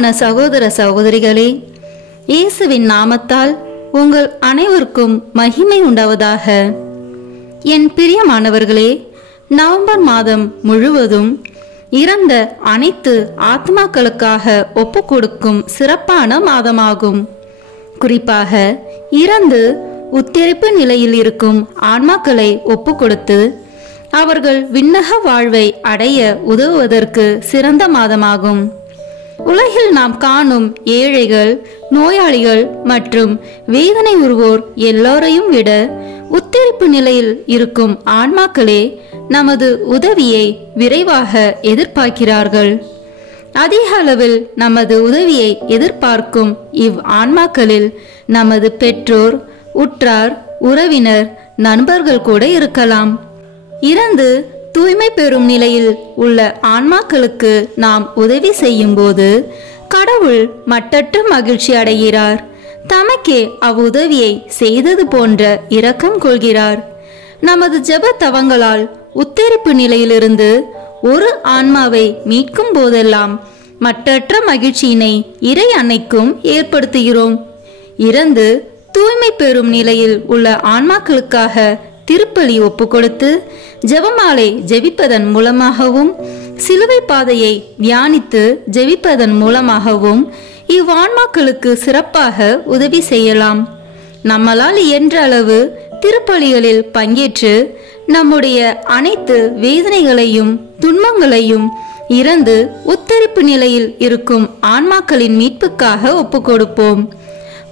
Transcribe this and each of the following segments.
பிரியமான சகோதர சகோதரிகளே, இயேசுவின் நாமத்தால் உங்கள் அனைவருக்கும் மகிமை உண்டாவதாக. என் பிரியமானவர்களே, நவம்பர் மாதம் முழுவதும் இறந்த அனைத்து ஆத்மாக்களுக்காக ஒப்பு கொடுக்கும் சிறப்பான மாதமாகும். குறிப்பாக இறந்து உத்திரிப்பு நிலையில் இருக்கும் ஆன்மாக்களை ஒப்பு கொடுத்து அவர்கள் விண்ணக வாழ்வை அடைய உதவுவதற்கு சிறந்த மாதமாகும். உலகில் நாம் காணும் ஏழைகள், நோயாளிகள் மற்றும் வேதனை உறுவோர் எல்லோரையும் விட உத்திரிப்பு நிலையில் இருக்கும் ஆன்மாக்களே நமது உதவியை விரைவாக எதிர்பார்க்கிறார்கள். அதிக அளவில் நமது உதவியை எதிர்பார்க்கும் ஆன்மாக்களில் நமது பெற்றோர், உற்றார், உறவினர், நண்பர்கள் கூட இருக்கலாம். இறந்து தூய்மை பெறும் நிலையில் உள்ள ஆன்மாக்களுக்கு நாம் உதவி செய்யும் போது கடவுள் மட்டற்ற மகிழ்ச்சி அடைகிறார். தமக்கே அவ்வுதவியை செய்தது போன்ற இரக்கம் கொள்கிறார். நமது ஜெப தவங்களால் உத்தரிப்பு நிலையிலிருந்து ஒரு ஆன்மாவை மீட்கும் போதெல்லாம் மட்டற்ற மகிழ்ச்சியினை இறை அன்னைக்கும் ஏற்படுத்துகிறோம். இறந்து தூய்மை பெறும் நிலையில் உள்ள ஆன்மாக்களுக்காக திருப்பலி ஒப்பு கொடுத்து ஜெபமாலை ஜெபிப்பதன் மூலமாகவும் சிலுவை பாதையை தியானித்து ஜெபிப்பதன் மூலமாகவும் இவ்வான்மாக்களுக்கு சிறப்பாக உதவி செய்யலாம். நம்மளால் இயன்ற அளவு திருப்பலிகளில் பங்கேற்று நம்முடைய அனைத்து வேதனைகளையும் துன்பங்களையும் இறந்து உத்தரிப்பு நிலையில் இருக்கும் ஆன்மாக்களின் மீட்புக்காக ஒப்பு கொடுப்போம்.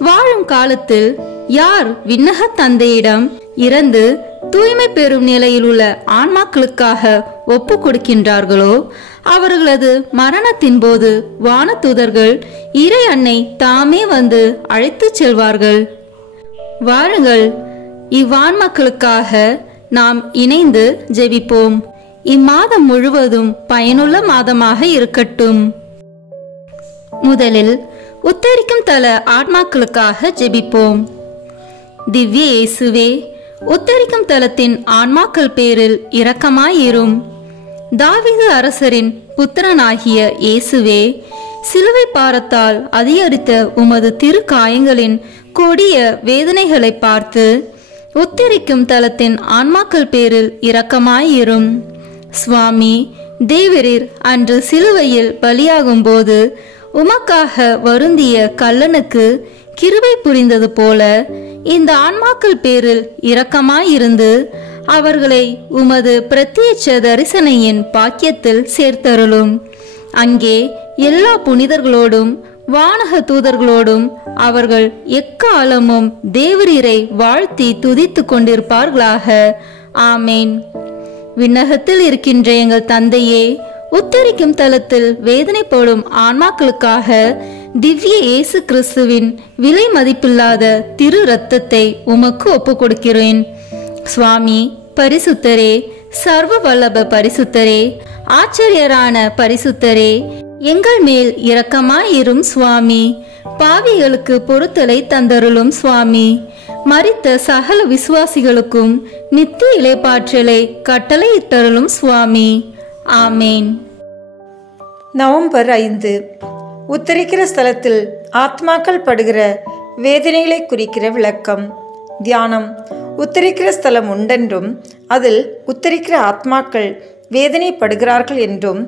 வாழும் காலத்தில் யார் விண்ணக தந்தையிடம் இறந்து தூய்மை பெறும் நிலையில் உள்ள ஆன்மாக்களுக்காக ஒப்பு கொடுக்கின்றார்களோ அவர்களது மரணத்தின் போது வானதூதர்கள் இறை அன்னை தாமே வந்து அழைத்து செல்வார்கள். வாருங்கள், இவ்வான்மாக்களுக்காக நாம் இணைந்து ஜெபிப்போம். இம்மாதம் முழுவதும் பயனுள்ள மாதமாக இருக்கட்டும். முதலில் உத்தரிக்கும் தல ஆன்மாக்களுக்காக ஜெபிப்போம். திவ்ய இயேசுவே, உத்தரிக்கும் தலத்தின் ஆன்மாக்கள் பேரில் இரக்கமாயிரும். தாவீது அரசரின் புத்திரனாகிய இயேசுவே, சிலுவை பாரத்தால் அதிகரித்த உமது திரு காயங்களின் கொடிய வேதனைகளை பார்த்து உத்தரிக்கும் தலத்தின் ஆன்மாக்கள் பேரில் இரக்கமாயிரும். சுவாமி, தேவரீர் அன்று சிலுவையில் பலியாகும் போது உமக்காக வருந்திய கள்ளனுக்கு கிருபை புரிந்தது போல இந்த ஆன்மாக்கள் பேரில் இரக்கமாயிருந்து அவர்களை உமது பிரத்யட்ச தரிசனையின் பாக்கியத்தில் சேர்த்தருளும். அங்கே எல்லா புனிதர்களோடும் வானக தூதர்களோடும் அவர்கள் எக்காலமும் தேவரீரை வாழ்த்தி துதித்து கொண்டிருப்பார்களாக. ஆமேன். விண்ணகத்தில் இருக்கின்ற எங்கள் தந்தையே, உத்தரிக்கும் தலத்தில் வேதனைப்படும் ஆன்மாக்களுக்காக திவ்ய இயேசு கிறிஸ்துவின் விலை மதிப்பில்லாத திரு இரத்தத்தை உமக்கு ஒப்பு கொடுக்கிறேன். சுவாமி, பரிசுத்தரே, சர்வ வல்லப பரிசுத்தரே, ஆச்சரியரான பரிசுத்தரே, எங்கள் மேல் இரக்கமாயிரும் சுவாமி. பாவிகளுக்கு பொறுத்தலை தந்தருளும் சுவாமி. மரித்த சகல விசுவாசிகளுக்கும் நித்திய இளைப்பாற்றலை கட்டளையிட்டருளும் சுவாமி. ஆமேன். நவம்பர் 5 உத்தரிக்கிற ஸ்தலத்தில் ஆத்மாக்கள் படுகிற வேதனைகளை குறிக்கிற விளக்கம். தியானம். உத்தரிக்கிற ஸ்தலம் உண்டென்றும் அதில் உத்தரிக்கிற ஆத்மாக்கள் வேதனைப்படுகிறார்கள் என்றும்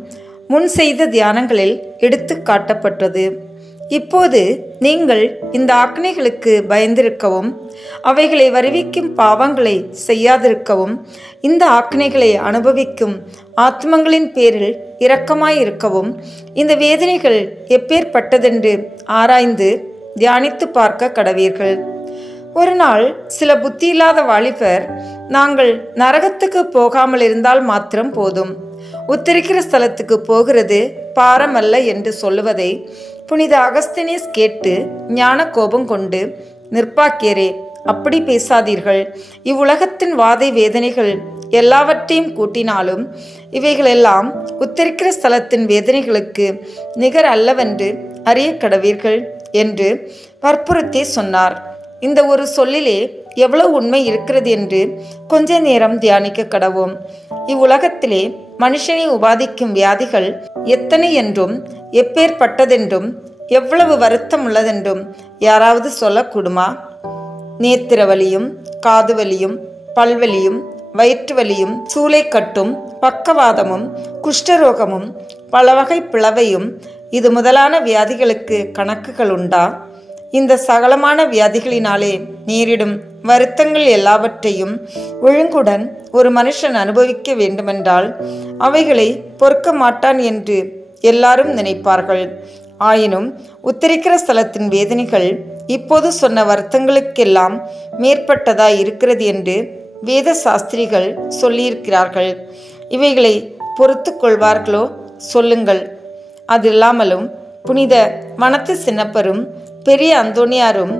முன் செய்த தியானங்களில் எடுத்து காட்டப்பட்டது. இப்போது நீங்கள் இந்த ஆக்னைகளுக்கு பயந்திருக்கவும் அவைகளை வருவிக்கும் பாவங்களை செய்யாதிருக்கவும் இந்த ஆக்னைகளை அனுபவிக்கும் ஆத்மங்களின் பேரில் இரக்கமாயிருக்கவும் இந்த வேதனைகள் எப்பேற்பட்டதென்று ஆராய்ந்து தியானித்து பார்க்க கடவீர்கள். ஒரு நாள் சில புத்தியில்லாத வாலிபர், நாங்கள் நரகத்துக்கு போகாமல் இருந்தால் மாத்திரம் போதும், உத்தரிக்கிற ஸ்தலத்துக்கு போகிறது பாரமல்ல என்று சொல்லுவதை புனித அகஸ்தினேஸ் கேட்டு ஞான கோபம் கொண்டு, நிற்பாக்கியரே, அப்படி பேசாதீர்கள். இவ்வுலகத்தின் வாதை வேதனைகள் எல்லாவற்றையும் கூட்டினாலும் இவைகளெல்லாம் உத்தரிக்கிற ஸ்தலத்தின் வேதனைகளுக்கு நிகர் அல்லவென்று அறிய கடவீர்கள் என்று வற்புறுத்தி சொன்னார். இந்த ஒரு சொல்லிலே எவ்வளவு உண்மை இருக்கிறது என்று கொஞ்ச நேரம் தியானிக்க கடவோம். இவ்வுலகத்திலே மனுஷனை உபாதிக்கும் வியாதிகள் எத்தனை என்றும் எப்பேற்பட்டதென்றும் எவ்வளவு வருத்தம் உள்ளதென்றும் யாராவது சொல்லக்கூடுமா? நேத்திர வலியும், காது வலியும், பல்வலியும், வயிற்று வலியும், சூளைக்கட்டும், பக்கவாதமும், குஷ்டரோகமும், பல வகை பிளவையும், இது முதலான வியாதிகளுக்கு கணக்குகள் உண்டா? இந்த சகலமான வியாதிகளினாலே நேரிடும் வருத்தங்கள் எல்லாவற்றையும் ஒழுங்குடன் ஒரு மனுஷன் அனுபவிக்க வேண்டுமென்றால் அவைகளை பொறுக்க மாட்டான் என்று எல்லாரும் நினைப்பார்கள். ஆயினும் உத்தரிக்கிற ஸ்தலத்தின் வேதனைகள் இப்போது சொன்ன வருத்தங்களுக்கெல்லாம் மேற்பட்டதாய் இருக்கிறது என்று வேத சாஸ்திரிகள் சொல்லியிருக்கிறார்கள். இவைகளை பொறுத்து கொள்வார்களோ? சொல்லுங்கள். அது இல்லாமலும் புனித மனத்து சின்னப்பரும், பெரிய அந்தோனியாரும்,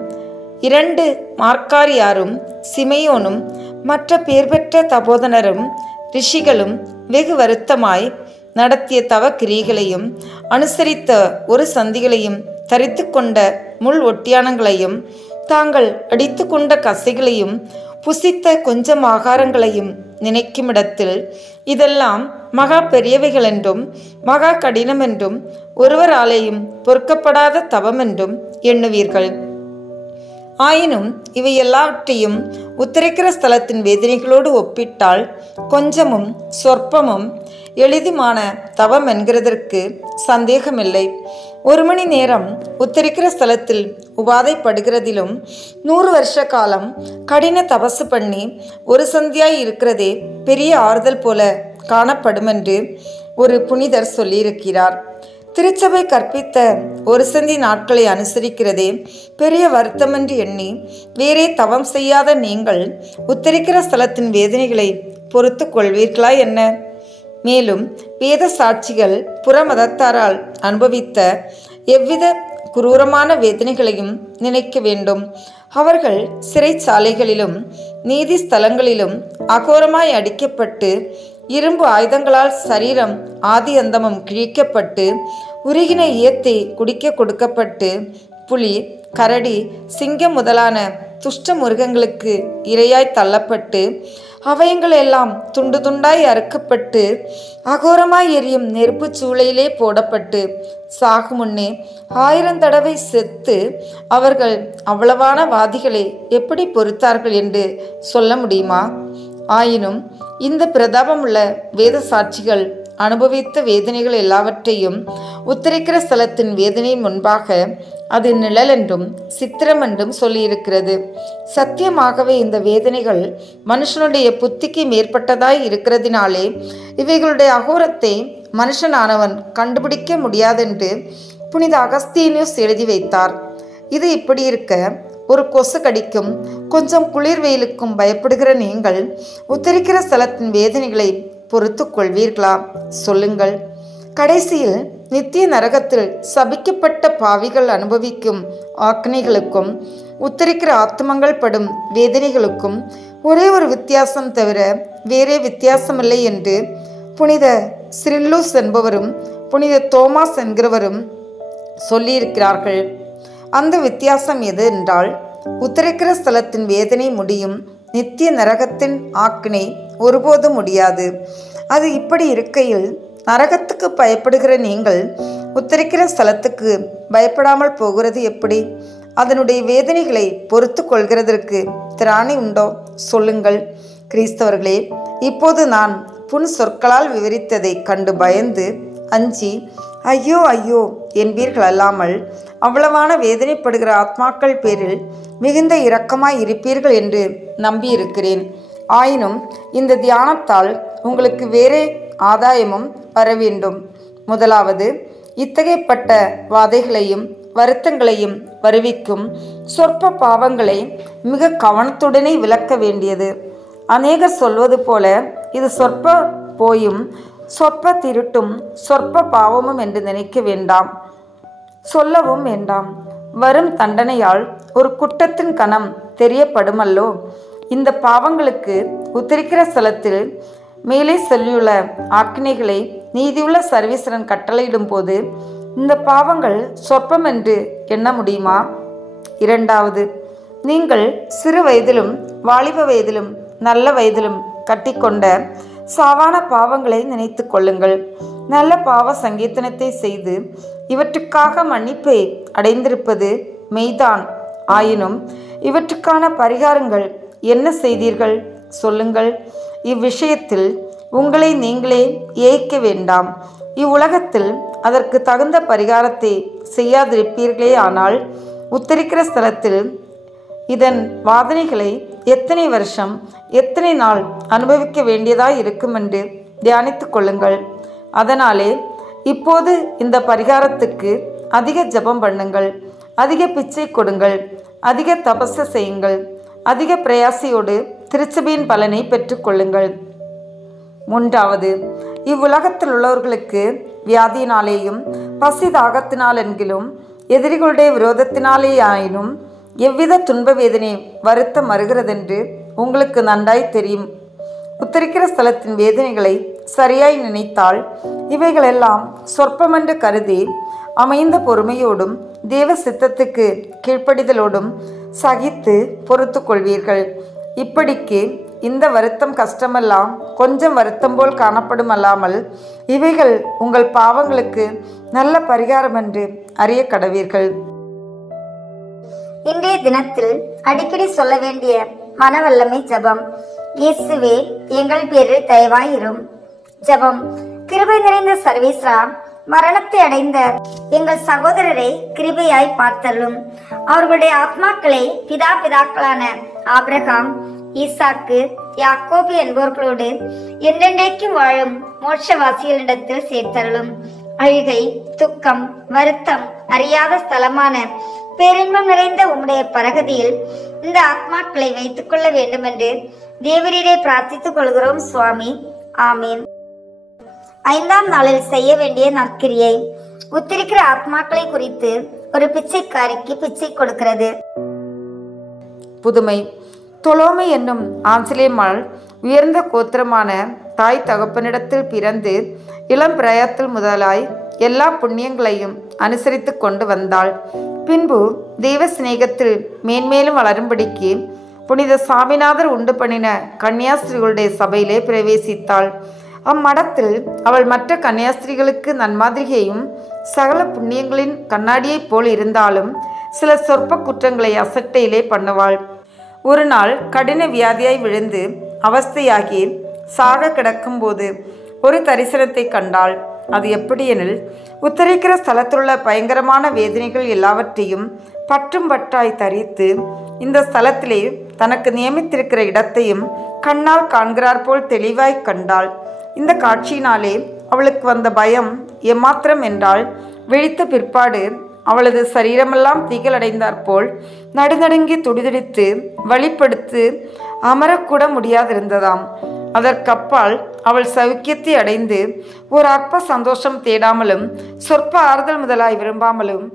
2 மார்க்காரியாரும், சிமையோனும், மற்ற பேர் பெற்ற தபோதனரும், ரிஷிகளும் வெகு வருத்தமாய் நடத்திய தவ கிரியைகளையும், அனுசரித்த ஒரு சந்திகளையும், தரித்து கொண்ட முள் ஒட்டியானங்களையும், தாங்கள் அடித்து கொண்ட கசைகளையும், புசித்த கொஞ்சம் ஆகாரங்களையும் நினைக்குமிடத்தில் இதெல்லாம் மகா பெரியவைகள் என்றும் மகா கடினம் என்றும் ஒருவராலேயும் பொறுக்கப்படாத தவம் என்றும் எண்ணுவீர்கள். ஆயினும் இவை எல்லாவற்றையும் உத்தரிக்கிற ஸ்தலத்தின் வேதனைகளோடு ஒப்பிட்டால் கொஞ்சமும் சொற்பமும் எளிதுமான தவம் என்கிறதற்கு சந்தேகமில்லை. 1 மணி நேரம் உத்தரிக்கிற ஸ்தலத்தில் உபாதைப்படுகிறதிலும் 100 வருஷ காலம் கடின தபசு பண்ணி ஒரு சந்தியாய் இருக்கிறதே பெரிய ஆறுதல் போல காணப்படுமென்று ஒரு புனிதர் சொல்லியிருக்கிறார். திருச்சபை கற்பித்த ஒரு சந்தி நாட்களை அனுசரிக்கிறதே பெரிய வருத்தமென்று எண்ணி வேறே தவம் செய்யாத நீங்கள் உத்தரிக்கிற ஸ்தலத்தின் வேதனைகளை பொறுத்து கொள்வீர்களா என்ன? மேலும் வேத சாட்சிகள் புறமதத்தாரால் அனுபவித்த எவ்வித குரூரமான வேதனைகளையும் நினைக்க வேண்டும். அவர்கள் சிறைச்சாலைகளிலும் நீதி ஸ்தலங்களிலும் அகோரமாய் அடிக்கப்பட்டு, இரும்பு ஆயுதங்களால் சரீரம் ஆதி அந்தமும் கிழிக்கப்பட்டு, உருகின ஈயத்தை குடிக்க கொடுக்கப்பட்டு, புலி, கரடி, சிங்கம் முதலான துஷ்ட முருகங்களுக்கு இரையாய் தள்ளப்பட்டு, அவையங்களெல்லாம் துண்டு துண்டாய் அறுக்கப்பட்டு, அகோரமாய் எரியும் நெருப்பு சூளையிலே போடப்பட்டு, சாகு முன்னே 1000 தடவை செத்து அவர்கள் அவ்வளவான வாதிகளை எப்படி பொறுத்தார்கள் என்று சொல்ல முடியுமா? ஆயினும் இந்த பிரதாபமுள்ள வேத சாட்சிகள் அனுபவித்த வேதனைகள் எல்லாவற்றையும் உத்தரிக்கிற ஸ்தலத்தின் வேதனை முன்பாக அது நிழல் என்றும் சித்திரம் என்றும் சொல்லியிருக்கிறது. சத்தியமாகவே இந்த வேதனைகள் மனுஷனுடைய புத்திக்கு மேற்பட்டதாய் இருக்கிறதினாலே இவைகளுடைய அகோரத்தை மனுஷனானவன் கண்டுபிடிக்க முடியாதென்று புனித அகஸ்தீனியுஸ் எழுதி வைத்தார். இது இப்படி இருக்க, ஒரு கொசு கடிக்கும் கொஞ்சம் குளிர் வெயிலுக்கும் பயப்படுகிற நீங்கள் உத்தரிக்கிற ஸ்தலத்தின் வேதனைகளை பொறுத்து கொள்வீர்களா? சொல்லுங்கள். கடைசியில் நித்திய நரகத்தில் சபிக்கப்பட்ட பாவிகள் அனுபவிக்கும் ஆக்னைகளுக்கும் உத்தரிக்கிற ஆத்மங்கள் படும் வேதனைகளுக்கும் ஒரே ஒரு வித்தியாசம் தவிர வேறே வித்தியாசமில்லை என்று புனித சிரில்லூஸ் என்பவரும் புனித தோமாஸ் என்கிறவரும் சொல்லியிருக்கிறார்கள். அந்த வித்தியாசம் எது என்றால், உத்தரிக்கிற ஸ்தலத்தின் வேதனை முடியும், நித்திய நரகத்தின் ஆக்கினை ஒருபோதும் முடியாது. அது இப்படி இருக்கையில் நரகத்துக்கு பயப்படுகிற நீங்கள் உத்தரிக்கிற ஸ்தலத்துக்கு பயப்படாமல் போகிறது எப்படி? அதனுடைய வேதனைகளை பொறுத்து கொள்கிறதற்கு திராணி உண்டோ? சொல்லுங்கள். கிறிஸ்தவர்களே, இப்போது நான் புன் சொற்களால் விவரித்ததை கண்டு பயந்து அஞ்சி ஐயோ ஐயோ என்பீர்கள் அல்லாமல் அவ்வளவான வேதனைப்படுகிற ஆத்மாக்கள் பேரில் மிகுந்த இரக்கமாய் இருப்பீர்கள் என்று நம்பியிருக்கிறேன். ஆயினும் இந்த தியானத்தால் உங்களுக்கு வேறே ஆதாயமும் வர வேண்டும். முதலாவது, இத்தகையப்பட்ட வாதைகளையும் வருத்தங்களையும் வருவிக்கும் சொற்ப பாவங்களை மிக கவனத்துடனே விளக்க வேண்டியது. அநேகர் சொல்வது போல இது சொற்ப போயும் சொற்ப திருட்டும் சொற்ப பாவமும் என்று நினைக்க வேண்டாம், சொல்லவும் வேண்டாம். வரும் தண்டனையால் ஒரு குற்றத்தின் கணம் தெரியப்படுமல்லோ. இந்த பாவங்களுக்கு உத்தரிக்கிற ஸ்தலத்தில் மேலே சொல்லியுள்ள ஆக்கினைகளை நீதியுள்ள சர்வீஸ்வரன் கட்டளையிடும் போது இந்த பாவங்கள் சொற்பம் என்று எண்ண முடியுமா? இரண்டாவது, நீங்கள் சிறு வயதிலும் வாலிப வயதிலும் நல்ல வயதிலும் கட்டிக்கொண்ட சாவான பாவங்களை நினைத்து கொள்ளுங்கள். நல்ல பாவ சங்கீர்த்தனத்தை செய்து இவற்றுக்காக மன்னிப்பை அடைந்திருப்பது மெய்தான். ஆயினும் இவற்றுக்கான பரிகாரங்கள் என்ன செய்தீர்கள் சொல்லுங்கள். இவ்விஷயத்தில் உங்களை நீங்களே ஏய்க்க வேண்டாம். இவ்வுலகத்தில் அதற்கு தகுந்த பரிகாரத்தை செய்யாதிருப்பீர்களே ஆனால் உத்தரிக்கிற ஸ்தலத்தில் இதன் வாதனைகளை எத்தனை வருஷம் எத்தனை நாள் அனுபவிக்க வேண்டியதாய் இருக்கும் என்று தியானித்து கொள்ளுங்கள். அதனாலே இப்போது இந்த பரிகாரத்துக்கு அதிக ஜபம் பண்ணுங்கள், அதிக பிச்சை கொடுங்கள், அதிக தபச செய்யுங்கள், அதிக பிரயாசையோடு திருச்சபையின் பலனை பெற்றுக்கொள்ளுங்கள். 3வது, இவ்வுலகத்தில் உள்ளவர்களுக்கு வியாதியினாலேயும் பசி தாகத்தினாலென்கிலும் எதிரிகளுடைய விரோதத்தினாலே ஆயினும் எவ்வித துன்ப வேதனை வருத்தம் வருகிறதென்று உங்களுக்கு நன்றாய் தெரியும். உத்தரிக்கிற ஸ்தலத்தின் வேதனைகளை சரியாய் நினைத்தால் இவைகளெல்லாம் சொற்பமென்று கருதி அமைந்த பொறுமையோடும் தேவ சித்தத்துக்கு கீழ்ப்படிதலோடும் சகித்து பொறுத்து கொள்வீர்கள். இப்படிக்கு இந்த வருத்தம் கஷ்டமெல்லாம் கொஞ்சம் வருத்தம் போல் காணப்படும் அல்லாமல் இவைகள் உங்கள் பாவங்களுக்கு நல்ல பரிகாரம் என்று அறிய கடவீர்கள். இன்றைய தினத்தில் அடிக்கடி சொல்ல வேண்டிய மனவல்லமை ஜபம். இயேசுவே எங்கள் பேரில் தயவாயிரும். ஜபம். கிருபை நிறைந்த சர்வேஸ்வரா, மரணத்தை அடைந்த எங்கள் சகோதரரை கிருபையாய் பார்த்தருளும். அவர்களுடைய ஆத்மாக்களை பிதாக்களான ஆபிரகாம், ஈசாக்கு, யாக்கோபு என்பவர்களோடு என்றென்றைக்கும் வாழும் மோட்சவாசிகளிடத்தில் சேர்த்தருளும். அழுகை, துக்கம், வருத்தம் அறியாத ஸ்தலமான பேரின்பம் நிறைந்த உம்முடைய பரகதியில் இந்த ஆத்மாக்களை வைத்துக் கொள்ள வேண்டும் என்று தேவரீரை பிரார்த்தித்துக் கொள்கிறோம் சுவாமி. ஆமீன். 5ஆம் நாளில் செய்ய வேண்டிய நற்கிரியை. உத்திரிக்கிற ஆத்மாக்களை குறித்து ஒரு பிச்சைக்காரிக்கு பிச்சை கொடுக்கிறது. புதுமை. தொலோமை என்னும் ஆஞ்சலேயம்மாள் உயர்ந்த கோத்திரமான தாய் தகப்பனிடத்தில் பிறந்து இளம் பிராயத்தில் முதலாய் எல்லா புண்ணியங்களையும் அனுசரித்து கொண்டு வந்தாள். பின்பு தெய்வ சிநேகத்தில் மேன்மேலும் வளரும்படிக்கு புனித சாமிநாதர் உண்டு பண்ணின கன்னியாஸ்திரிகளுடைய சபையிலே பிரவேசித்தாள். அம்மடத்தில் அவள் மற்ற கன்னியாஸ்திரிகளுக்கு நன்மாதிரிகையும் சகல புண்ணியங்களின் கண்ணாடியைப் போல் இருந்தாலும் சில சொற்ப குற்றங்களை அசட்டையிலே பண்ணுவாள். ஒரு நாள் கடின வியாதியாய் விழுந்து அவஸ்தையாகி சாக கிடக்கும்போது ஒரு தரிசனத்தை கண்டாள். அது எப்படியெனில், உத்தரிக்கிற ஸ்தலத்திலுள்ள பயங்கரமான வேதனைகள் எல்லாவற்றையும் பற்றும் பட்டாய் தரித்து இந்த ஸ்தலத்திலே தனக்கு நியமித்திருக்கிற இடத்தையும் கண்ணால் காண்கிறார் போல் தெளிவாய் கண்டாள். இந்த காட்சியினாலே அவளுக்கு வந்த பயம் எம்மாத்திரம் என்றால், விழித்த பிற்பாடு அவளது சரீரமெல்லாம் திகழடைந்தாற்போல் நடுநடுங்கி துடிதுடித்து வழிப்படுத்து அமரக்கூட முடியாதிருந்ததாம். அதற்கப்பால் அவள் சௌக்கியத்தை அடைந்து ஒரு அற்ப சந்தோஷம் தேடாமலும் சொற்ப ஆறுதல் முதலாய் விரும்பாமலும்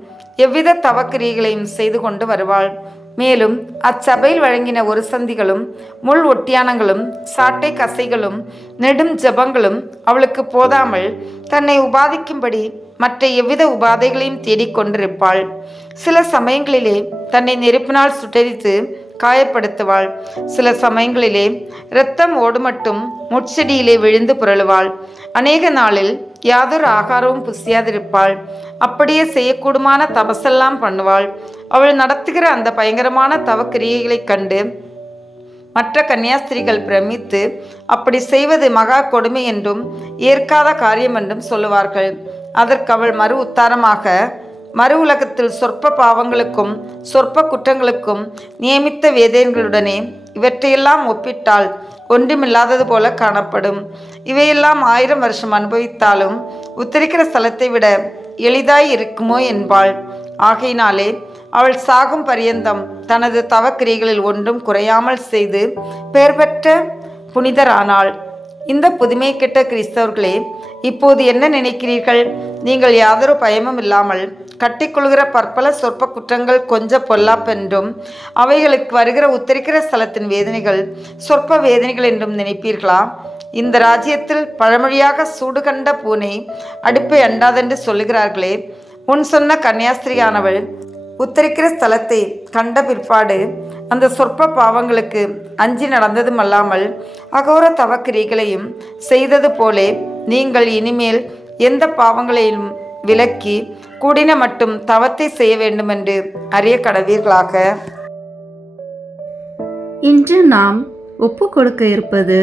எவ்வித தவக்கிரியைகளையும் செய்து கொண்டு வருவாள். மேலும் அச்சபையில் வழங்கின ஒரு சந்திகளும் முள் ஒட்டியானங்களும் சாட்டை கசைகளும் நெடும் ஜபங்களும் அவளுக்கு போதாமல் தன்னை உபாதிக்கும்படி மற்ற எவ்வித உபாதைகளையும் தேடிக்கொண்டிருப்பாள். சில சமயங்களிலே தன்னை நெருப்பினால் சுட்டரித்து காயப்படுத்துவாள். சில சமயங்களிலே இரத்தம் ஓடுமட்டும் முட்செடியிலே விழுந்து புரளுவாள். அநேக நாளில் யாதொரு ஆகாரமும் புசியாதிருப்பாள். அப்படியே செய்யக்கூடுமான தபசெல்லாம் பண்ணுவாள். அவள் நடத்துகிற அந்த பயங்கரமான தவக்கிரியைகளைக் கண்டு மற்ற கன்னியாஸ்திரிகள் பிரமித்து அப்படி செய்வது மகா கொடுமை என்றும் ஏற்காத காரியம் என்றும் சொல்லுவார்கள். அதற்கு அவள் மறு உத்தாரமாக, மறு உலகத்தில் சொற்ப பாவங்களுக்கும் சொற்ப குற்றங்களுக்கும் நியமித்த வேதனைகளுடனே இவற்றையெல்லாம் ஒப்பிட்டால் ஒன்றுமில்லாதது போல காணப்படும். இவையெல்லாம் 1000 வருஷம் அனுபவித்தாலும் உத்தரிக்கிற ஸ்தலத்தை விட எளிதாய் இருக்குமோ என்பாள். ஆகையினாலே அவள் சாகும் பரியந்தம் தனது தவக்கிரிகளில் ஒன்றும் குறையாமல் செய்து பெயர் பெற்ற புனிதரானாள். இந்த புதுமை கெட்ட கிறிஸ்தவர்களே, இப்போது என்ன நினைக்கிறீர்கள்? நீங்கள் யாதொரு பயமும் இல்லாமல் கட்டிக்கொள்கிற பற்பல சொற்ப குற்றங்கள் கொஞ்ச பொல்லாப்பென்றும் அவைகளுக்கு வருகிற உத்தரிக்கிற ஸ்தலத்தின் வேதனைகள் சொற்ப வேதனைகள் என்றும் நினைப்பீர்களா? இந்த ராஜ்யத்தில் பழமொழியாக சூடு கண்ட பூனை அடுப்பை அண்டாதென்று சொல்லுகிறார்களே. முன் சொன்ன கன்னியாஸ்திரியானவள் உத்தரிக்கிற ஸ்தலத்தை கண்ட பிற்பாடு அந்த சொற்ப பாவங்களுக்கு அஞ்சி நடந்ததும் அல்லாமல் அகோர தவக்கிரிகளையும் செய்தது போலே நீங்கள் இனிமேல் எந்த பாவங்களையும் விலக்கி கூடின மட்டும் தவத்தை செய்ய வேண்டுமென்று அறிய கடவீர்களாக. இன்று நாம் ஒப்பு கொடுக்க இருப்பது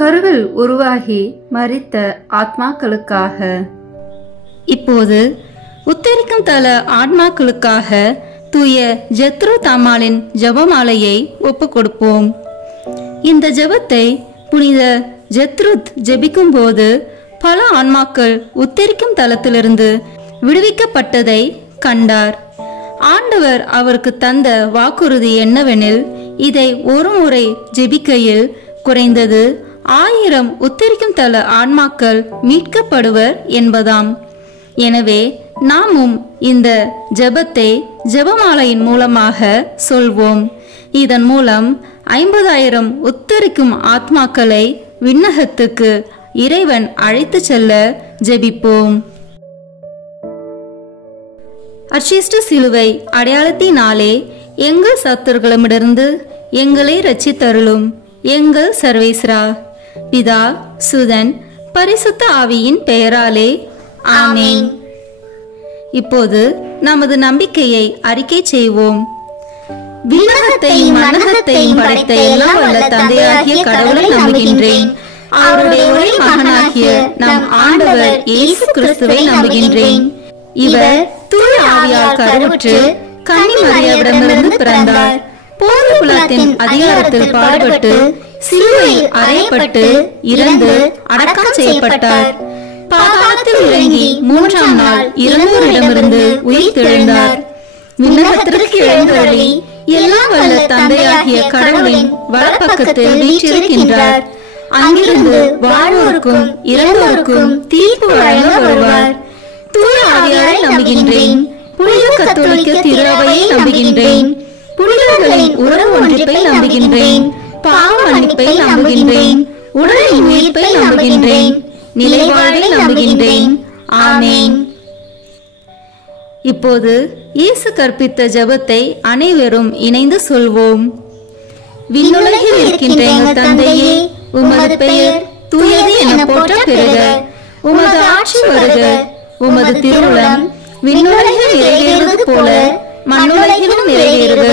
கருவில் உருவாகி மரித்த ஆத்மாக்களுக்காக. இப்போது உத்தரிக்கும் தல ஆத்மாக்களுக்காக தூய ஜெத்ரு தாமாலின் ஜெபமாலையை ஒப்பு கொடுப்போம். இந்த ஜெபத்தை புனித ஜெத்ருத் ஜெபிக்கும் போது பல ஆன்மாக்கள் உத்தரிக்கும் தலத்திலிருந்து விடுவிக்கப்பட்டதை கண்டார். ஆண்டவர் அவருக்கு தந்த வாக்குறுதி என்னவெனில், இதை ஒரு முறை ஜெபிக்கையில் குறைந்தது 1000 உத்தரிக்கும் தல ஆன்மாக்கள் மீட்கப்படுவர் என்பதாம். எனவே நாமும் இந்த ஜெபத்தை ஜெபமாலையின் மூலமாக சொல்வோம். இதன் மூலம் 50,000 உத்தரிக்கும் ஆத்மாக்களை விண்ணகத்துக்கு இறைவன் அழைத்து செல்ல ஜெபிப்போம். அர்ச்சிஷ்ட சிலுவை அடையாளத்தினாலே எங்கள் சத்துருக்களிடமிருந்து எங்களை ரட்சித்தருளும் எங்கள் சர்வேஸ்வரா. பிதா, சுதன், பரிசுத்த ஆவியின் பெயராலே ஆமென். இப்போது நமது நம்பிக்கையை அறிக்கை செய்வோம். விண்ணகத்தையும் மண்ணகத்தையும் படைத்த எல்லாம் வல்ல தந்தையாகிய கடவுளை நம்புகின்றேன். அவருடைய ஒரே மகனாகிய நம் ஆண்டவர் இயேசு கிறிஸ்துவை நம்புகின்றேன். இவர் தூய ஆவியால் கருவுற்று கன்னி மரியாவிடமிருந்து பிறந்தார். போர் குலத்தின் அதிகாரத்தில் பாடுபட்டு சிலுவையில் அறையப்பட்டு இறந்து அடக்கம் செய்யப்பட்டார். பாதாளத்தில் இறங்கி 3ஆம் நாள் இறந்தோரிடமிருந்து உயிர் தெழுந்தார். விண்ணகத்திற்கு எழுந்தருளி எல்லாம் வல்ல தந்தையாகிய கடவுளின் வலப்பக்கத்தில் வீற்றிருக்கின்றார். அங்கிருந்து வாழ்வோருக்கும் இறந்தோருக்கும் தீர்ப்பு வழங்க வருவார். தூய ஆவியாரை நம்புகின்றேன். புனித கத்தோலிக்க திருஅவையை நம்புகின்றேன். புனிதர்களின் உறவு ஒன்றிப்பை நம்புகின்றேன். பாவ மன்னிப்பை நம்புகின்றேன். உடலின் உயிர்ப்பை நம்புகின்றேன். நிலைவாழ்வை நம்புகின்றேன். ஆமென். இப்போது இயேசு கற்பித்த ஜெபத்தை அனைவரும் இணைந்து சொல்வோம். விண்ணுலகில் இருக்கின்ற எங்கள் தந்தையே, உமது பெயர் தூயது என போற்ற பெறுக. உமது ஆட்சி வருக. உமது திருவுளம் விண்ணுலகில் நிறைவேறுவது போல மண்ணுலகிலும் நிறைவேறுக.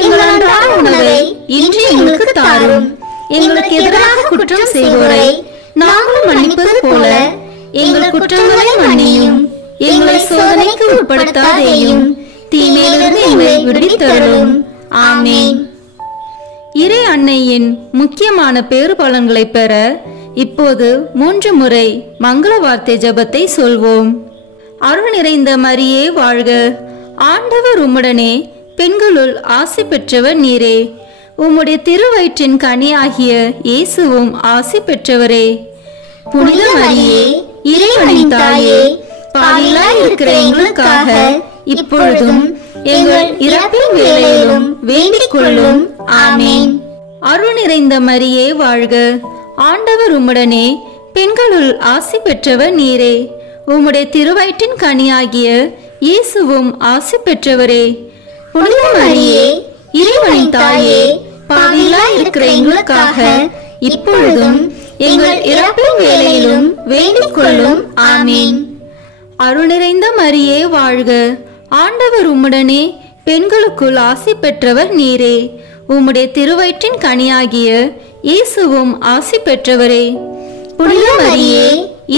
எங்கள் அன்றாட உணவை இன்று எங்களுக்கு தாரும். எங்களுக்கு எதிராக குற்றம் செய்வோரை நாங்கள் மன்னிப்பது போல எங்கள் குற்றங்களை மன்னியும். எங்களை சோதனைக்கு உட்படுத்தாதேயும், தீமையிலிருந்து எங்களை விடுவித்தருளும். ஆமென். இறை அன்னையின் முக்கியமான பேறு பலன்களை பெற இப்போது 3 முறை மங்கள வார்த்தை ஜெபத்தை சொல்வோம். அருள் நிறைந்த மரியே வாழ்க. ஆண்டவர் உம்முடனே, பெண்களுள் ஆசி பெற்றவர் நீரே. உம்முடைய திருவயிற்றின் கனியாகிய இயேசுவும் ஆசி பெற்றவரே. புனித மரியே, இறைவனின் தாயே, பாவிகளாய் இருக்கிற எங்களுக்காக இப்பொழுதும் எங்கள் இறப்பின் வேளையிலும் வேண்டிக் கொள்ளும். ஆமென். அருள் நிறைந்த மரியே வாழ்க. ஆண்டவர் உம்முடனே, பெண்களுள் ஆசி பெற்றவர் நீரே. உம்முடைய திருவயிற்றின் கனியாகிய இயேசுவும் ஆசி பெற்றவரே. புனித மரியே, இறைவனின் தாயே, பாவிகளாய் இருக்கிற எங்களுக்காக இப்பொழுதும் எங்கள் இறப்பின் வேளையிலும் வேண்டிக் கொள்ளும். ஆமென். அருள் நிறைந்த மரியே வாழ்க. ஆண்டவர் உம்முடனே, பெண்களுக்குள் ஆசி பெற்றவர் நீரே. உம்முடைய திருவயிற்றின் கனியாகிய இயேசுவும் ஆசி பெற்றவரே. புனித மரியே,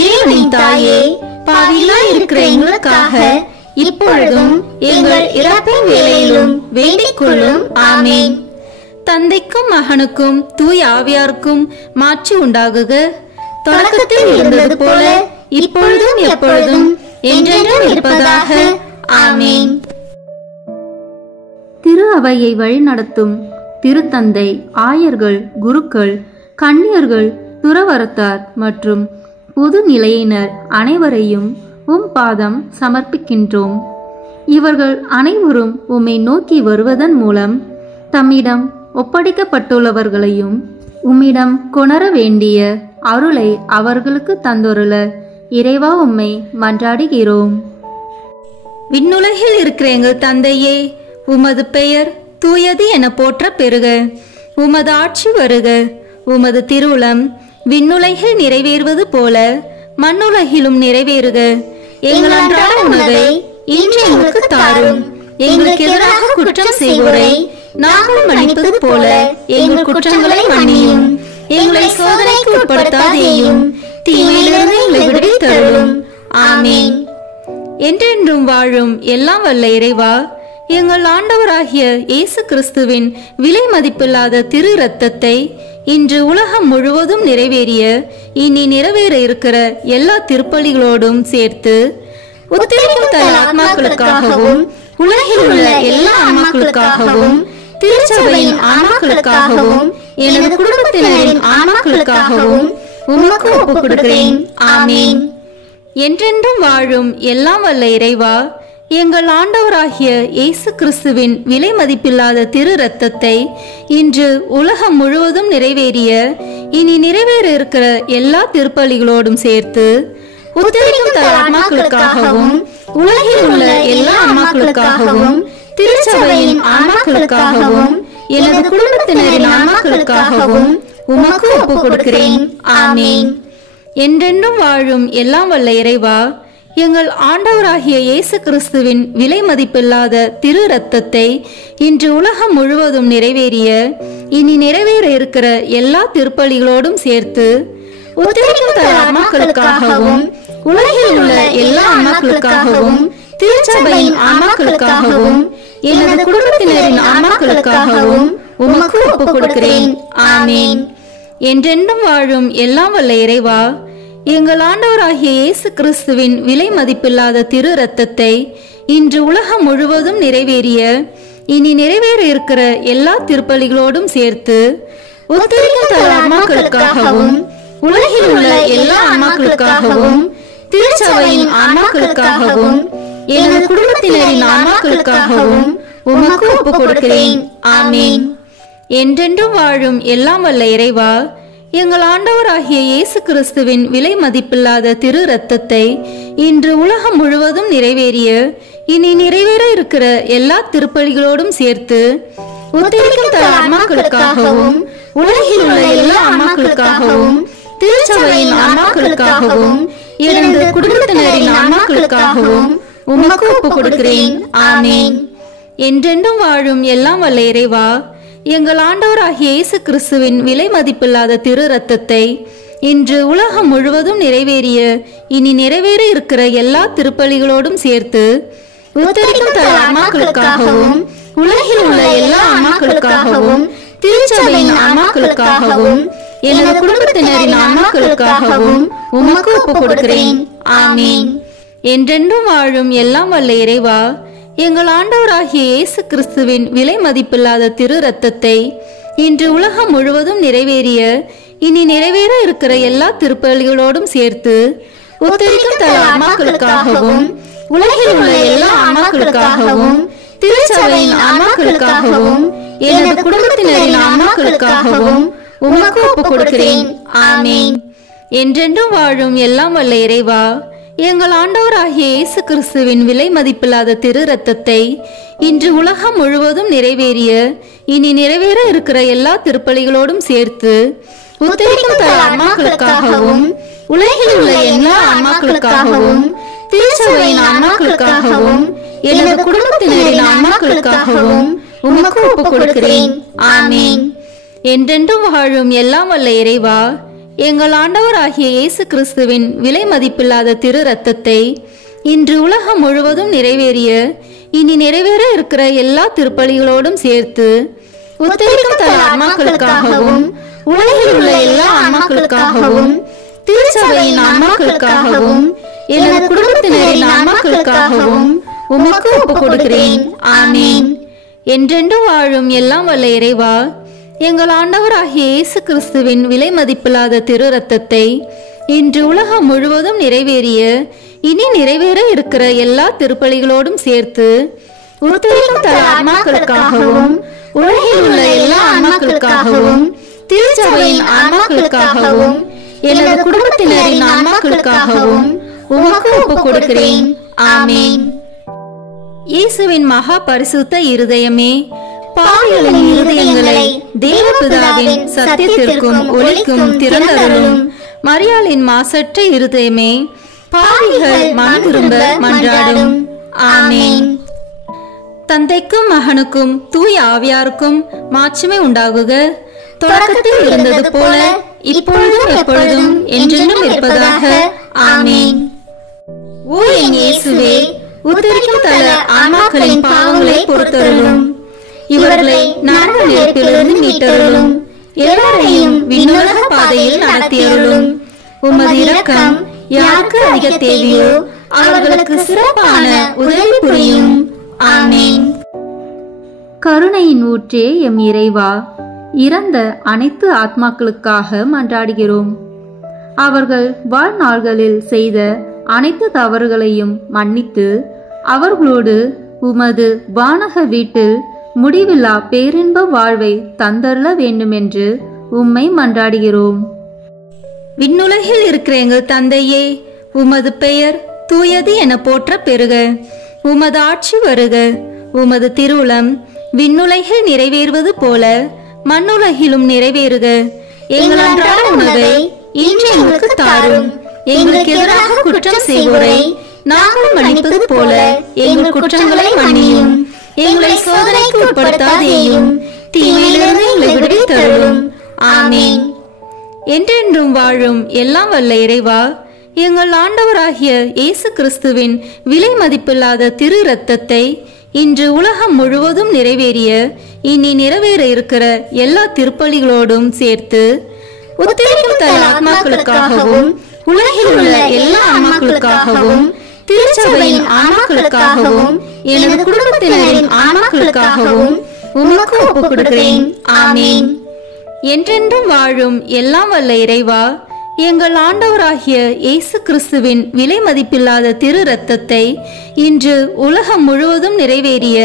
இறைவனின் தாயே, பாவிகளாய் இருக்கிற எங்களுக்காக இப்பொழுதும் எங்கள் இறப்பின் வேளையிலும் வேண்டிக் கொள்ளும். ஆமென். தந்தைக்கும் மகனுக்கும் தூய ஆவியாருக்கும் மாட்சி உண்டாகுக. தொடக்கத்தில் இருந்தது போல இப்பொழுதும் எப்பொழுதும் என்றென்றும் இருப்பதாக. ஆமென். திரு அவையை வழிநடத்தும் திருத்தந்தை, ஆயர்கள், குருக்கள், கன்னியர்கள், துறவரத்தார் மற்றும் பொது நிலையினர் அனைவரையும் உம் பாதம் சமர்ப்பிக்கின்றோம். இவர்கள் அனைவரும் உம்மை நோக்கி வருவதன் மூலம் தம்மிடம் ஒப்படைக்கப்பட்டுள்ளவர்களையும் உம்மிடம் கொணர வேண்டிய அருளை அவர்களுக்கு தந்தொருள இறைவா உம்மை மன்றாடுகிறோம். விண்ணுலகில் இருக்கிற எங்கள் தந்தையே, உமது பெயர் தூயது என போற்ற பெறுக. உமது ஆட்சி வருக. உமது திருவுளம் விண்ணுலகில் நிறைவேறுவது போல மண்ணுலகிலும் நிறைவேறுக. எங்கள் அன்றாட உணவை இன்று எங்களுக்கு தாரும். எங்களுக்கு எதிராக குற்றம் செய்வோரை நாங்கள் மன்னிப்பது போல எங்கள் குற்றங்களை மன்னியும். எங்களை சோதனைக்கு உட்படுத்தாதேயும், தீமையிலிருந்து எங்களை விடுவித்தருளும். ஆமீன். என்றென்றும் வாழும் எல்லாம் வல்ல இறைவா, எங்கள் ஆண்டவராகிய இயேசு கிறிஸ்துவின் விலை மதிப்பில்லாத திரு இரத்தத்தை இன்று உலகம் முழுவதும் நிறைவேறிய இனி நிறைவேற இருக்கிற எல்லா திருப்பலிகளோடும் சேர்த்து உத்தரிக்கும் தன் ஆத்மாக்களுக்காகவும் உலகில் உள்ள எல்லா ஆன்மாக்களுக்காகவும் திருச்சபையின் ஆன்மாக்களுக்காகவும் எனது குடும்பத்தினரின் ஆன்மாக்களுக்காகவும் உமக்கு ஒப்புக் கொடுக்கிறேன். ஆமீன். என்றென்றும் வாழும் எல்லாம் வல்ல இறைவா, எங்கள் ஆண்டவராகிய இயேசு கிறிஸ்துவின் விலை மதிப்பில்லாத திரு இரத்தத்தை இன்று உலகம் முழுவதும் நிறைவேறிய இனி நிறைவேற இருக்கிற எல்லா திருப்பலிகளோடும் சேர்த்து உத்தரிக்கும் தன் ஆன்மாக்களுக்காகவும் உலகில் உள்ள எல்லா ஆன்மாக்களுக்காகவும் திருச்சபையின் ஆன்மாக்களுக்காகவும் எனது குடும்பத்தினரின் ஆன்மாக்களுக்காகவும் உமக்கு ஒப்புக் கொடுக்கிறேன். ஆமீன். என்றென்றும் வாழும் எல்லாம் வல்ல இறைவா, எங்கள் ஆண்டவராகிய இயேசு கிறிஸ்துவின் விலை மதிப்பில்லாத திரு இரத்தத்தை இன்று உலகம் முழுவதும் நிறைவேறிய இனி நிறைவேற இருக்கிற எல்லா திருப்பலிகளோடும் சேர்த்து உத்தரிக்கும் தன் ஆன்மாக்களுக்காகவும் உலகில் உள்ள எல்லா ஆன்மாக்களுக்காகவும் திருச்சபையின் ஆன்மாக்களுக்காகவும் எனது குடும்பத்தினரின் ஆன்மாக்களுக்காகவும் உமக்கு ஒப்புக் கொடுக்கிறேன். ஆமீன். என்றென்றும் வாழும் எல்லாம் வல்ல இறைவா, எங்கள் ஆண்டவராகிய இயேசு கிறிஸ்துவின் விலை மதிப்பில்லாத திரு இரத்தத்தை இன்று உலகம் முழுவதும் நிறைவேறிய இனி நிறைவேற இருக்கிற எல்லா திருப்பலிகளோடும் சேர்த்து உத்தரிக்கும் தன் ஆன்மாக்களுக்காகவும் உலகில் உள்ள எல்லா ஆன்மாக்களுக்காகவும் திருச்சபையின் ஆன்மாக்களுக்காகவும் எனது குடும்பத்தினரின் ஆன்மாக்களுக்காகவும் உமக்கு ஒப்புக் கொடுக்கிறேன். ஆமீன். என்றென்றும் வாழும் எல்லாம் வல்ல இறைவா, எங்கள் ஆண்டவராகிய இயேசு கிறிஸ்துவின் விலை மதிப்பில்லாத திரு இரத்தத்தை இன்று உலகம் முழுவதும் நிறைவேறிய இனி நிறைவேற இருக்கிற எல்லா திருப்பலிகளோடும் சேர்த்து உத்தரிக்கும் தன் ஆன்மாக்களுக்காகவும் உலகில் உள்ள எல்லா ஆன்மாக்களுக்காகவும் திருச்சபையின் ஆன்மாக்களுக்காகவும் எனது குடும்பத்தினரின் ஆன்மாக்களுக்காகவும் உமக்கு ஒப்புக் கொடுக்கிறேன். ஆமீன். என்றென்றும் வாழும் எல்லாம் வல்ல இறைவா, எங்கள் ஆண்டவராகிய இயேசு கிறிஸ்துவின் விலை மதிப்பில்லாத திரு இரத்தத்தை இன்று உலகம் முழுவதும் நிறைவேறிய இனி நிறைவேற இருக்கிற எல்லா திருப்பலிகளோடும் சேர்த்து உத்தரிக்கும் தன் ஆன்மாக்களுக்காகவும் உலகில் உள்ள எல்லா ஆன்மாக்களுக்காகவும் திருச்சபையின் ஆன்மாக்களுக்காகவும் எனது குடும்பத்தினரின் ஆன்மாக்களுக்காகவும் உமக்கு ஒப்புக் கொடுக்கிறேன். ஆமீன். என்றென்றும் வாழும் எல்லாம் வல்ல இறைவா, எங்கள் ஆண்டவராகிய இயேசு கிறிஸ்துவின் விலை மதிப்பில்லாத திரு இரத்தத்தை இன்று உலகம் முழுவதும் நிறைவேறிய இனி நிறைவேற இருக்கிற எல்லா திருப்பலிகளோடும் சேர்த்து உத்தரிக்கும் தன் ஆன்மாக்களுக்காகவும் உலகில் உள்ள எல்லா ஆன்மாக்களுக்காகவும் திருச்சபையின் ஆன்மாக்களுக்காகவும் எனது குடும்பத்தினரின் ஆன்மாக்களுக்காகவும் உமக்கு ஒப்புக் கொடுக்கிறேன். ஆமீன். என்றென்றும் வாழும் எல்லாம் வல்ல இறைவா, எங்கள் ஆண்டவராகிய இயேசு கிறிஸ்துவின் விலை மதிப்பில்லாத திரு இரத்தத்தை இன்று உலகம் முழுவதும் நிறைவேறிய இனி நிறைவேற இருக்கிற எல்லா திருப்பலிகளோடும் சேர்த்து உத்தரிக்கும் தன் ஆன்மாக்களுக்காகவும் உலகில் உள்ள எல்லா ஆன்மாக்களுக்காகவும் திருச்சபையின் ஆன்மாக்களுக்காகவும் எனது குடும்பத்தினரின் ஆன்மாக்களுக்காகவும் உமக்கு ஒப்புக் கொடுக்கிறேன். ஆமீன். என்றென்றும் வாழும் எல்லாம் வல்ல இறைவா, எங்கள் ஆண்டவராகிய இயேசு கிறிஸ்துவின் விலை மதிப்பில்லாத திரு இரத்தத்தை இன்று உலகம் முழுவதும் நிறைவேறிய இனி நிறைவேற இருக்கிற எல்லா திருப்பலிகளோடும் சேர்த்து உத்தரிக்கும் தன் ஆன்மாக்களுக்காகவும் உலகில் உள்ள எல்லா ஆன்மாக்களுக்காகவும் திருச்சபையின் ஆன்மாக்களுக்காகவும் எனது குடும்பத்தினரின் ஆன்மாக்களுக்காகவும் உமக்கு ஒப்புக் கொடுக்கிறேன். ஆமீன். என்றென்றும் வாழும் எல்லாம் வல்ல இறைவா, எங்கள் ஆண்டவராகிய இயேசு கிறிஸ்துவின் விலை மதிப்பில்லாத திரு இரத்தத்தை இன்று உலகம் முழுவதும் நிறைவேறிய இனி நிறைவேற இருக்கிற எல்லா திருப்பலிகளோடும் சேர்த்து உத்தரிக்கும் தன் ஆன்மாக்களுக்காகவும் உலகில் உள்ள எல்லா ஆன்மாக்களுக்காகவும் திருச்சபையின் ஆன்மாக்களுக்காகவும் எனது குடும்பத்தினரின் ஆன்மாக்களுக்காகவும் உமக்கு ஒப்புக் கொடுக்கிறேன். ஆமீன். இயேசுவின் மகா பரிசுத்த இருதயமே, பாவிகளின் இருதயங்களை தேவபிதாவின் சத்தியத்திற்கும் ஒளிக்கும் திறந்தருளும். மரியாளின் மாசற்ற இருதயமே, பாவிகள் மனம் திரும்ப மன்றாடும். ஆமென். தந்தைக்கும் மகனுக்கும் தூய ஆவியாருக்கும் மாட்சிமை உண்டாகுக. தொடக்கத்தில் இருந்தது போல இப்பொழுதும் எப்பொழுதும் என்றென்றும் இருப்பதாக. ஆமென். ஓ என் இயேசுவே, உத்தரிக்கும் தல ஆன்மாக்களின் பாவங்களை பொறுத்தருளும். இவர்களை நரக நெருப்பிலிருந்து மீட்டருளும். எல்லாரையும் விண்ணுலக பாதையில் நடத்தியருளும். உமது இரக்கம் யாருக்கு அதிக தேவையோ அவர்களுக்கு சிறப்பான உதவி புரியும். ஆமென். கருணையின் ஊற்றே எம் இறைவா, இறந்த அனைத்து ஆத்மாக்களுக்காக மன்றாடுகிறோம். அவர்கள் வாழ்நாள்களில் செய்த அனைத்து தவறுகளையும் மன்னித்து அவர்களோடு உமது வானக வீட்டில் முடிவில்லா பேரின்ப வாழ்வை தந்தருள வேண்டுமென்று உம்மை மன்றாடுகிறோம். விண்ணுலகில் இருக்கிற எங்கள் தந்தையே, உமது பெயர் தூயது என போற்ற பெறுக. உமது ஆட்சி வருக. உமது திருவுளம் விண்ணுலகில் நிறைவேறுவது போல மண்ணுலகிலும் நிறைவேறுக. எங்கள் அன்றாட உணவை இன்று எங்களுக்கு தாரும். எங்களுக்கு எதிராக குற்றம் செய்வோரை நாங்கள் மன்னிப்பது போல எங்கள் குற்றங்களை மன்னியும். எங்களை சோதனைக்கு உட்படுத்தாதேயும், தீமையிலிருந்து எங்களை விடுவித்தருளும். ஆமென். என்றென்றும் வாழும் எல்லாம் வல்ல இறைவா, எங்கள் ஆண்டவராகிய இயேசு கிறிஸ்துவின் விலை மதிப்பில்லாத திரு இரத்தத்தை இன்று உலகம் முழுவதும் நிறைவேறிய இனி நிறைவேற இருக்கிற எல்லா திருப்பலிகளோடும் சேர்த்து உத்தரிக்கும் தல ஆத்மாக்களுக்காகவும் உலகில் உள்ள எல்லா ஆன்மாக்களுக்காகவும் திருச்சபையின் ஆன்மாக்களுக்காகவும் எனது குடும்பத்தினரின் ஆன்மாக்களுக்காகவும் உமக்கு ஒப்புக் கொடுக்கிறேன். ஆமென். என்றென்றும் வாழும் எல்லாம் வல்ல இறைவா, எங்கள் ஆண்டவராகிய இயேசு கிறிஸ்துவின் விலை மதிப்பில்லாத திரு இரத்தத்தை இன்று உலகம் முழுவதும் நிறைவேறிய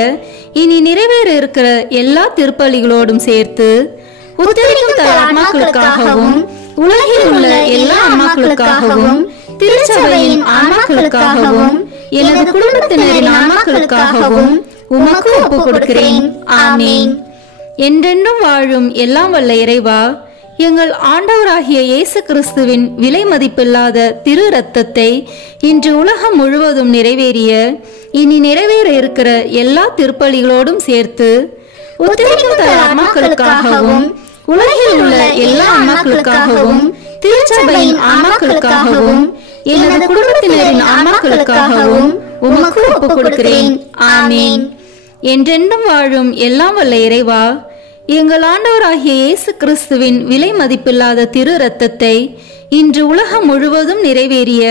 இனி நிறைவேற இருக்கிற எல்லா திருப்பலிகளோடும் சேர்த்து உத்தரிக்கும் தல ஆன்மாக்களுக்காகவும் உலகில் உள்ள எல்லா ஆன்மாக்களுக்காகவும் திருச்சபையின் ஆன்மாக்களுக்காகவும் எனது குடும்பத்தினரின் ஆன்மாக்களுக்காகவும் உமக்கு ஒப்புக் கொடுக்கிறேன். ஆமென். என்றென்றும் வாழும் எல்லாம் வல்ல இறைவா, எங்கள் ஆண்டவராகிய இயேசு கிறிஸ்துவின் விலை மதிப்பில்லாத திரு இரத்தத்தை இன்று உலகம் முழுவதும் நிறைவேறிய இனி நிறைவேற இருக்கிற எல்லா திருப்பலிகளோடும் சேர்த்து உத்தரிக்கும் தல ஆன்மாக்களுக்காகவும் உலகில் உள்ள எல்லா ஆன்மாக்களுக்காகவும் திருச்சபையின் ஆன்மாக்களுக்காகவும் எனது குடும்பத்தினரின் ஆன்மாக்களுக்காகவும் உமக்கு ஒப்புக் கொடுக்கிறேன். ஆமென். என்றென்றும் வாழும் எல்லாம் வல்ல இறைவா, எங்கள் ஆண்டவராகிய இயேசு கிறிஸ்துவின் விலை மதிப்பில்லாத திரு இரத்தத்தை இன்று உலகம் முழுவதும் நிறைவேறிய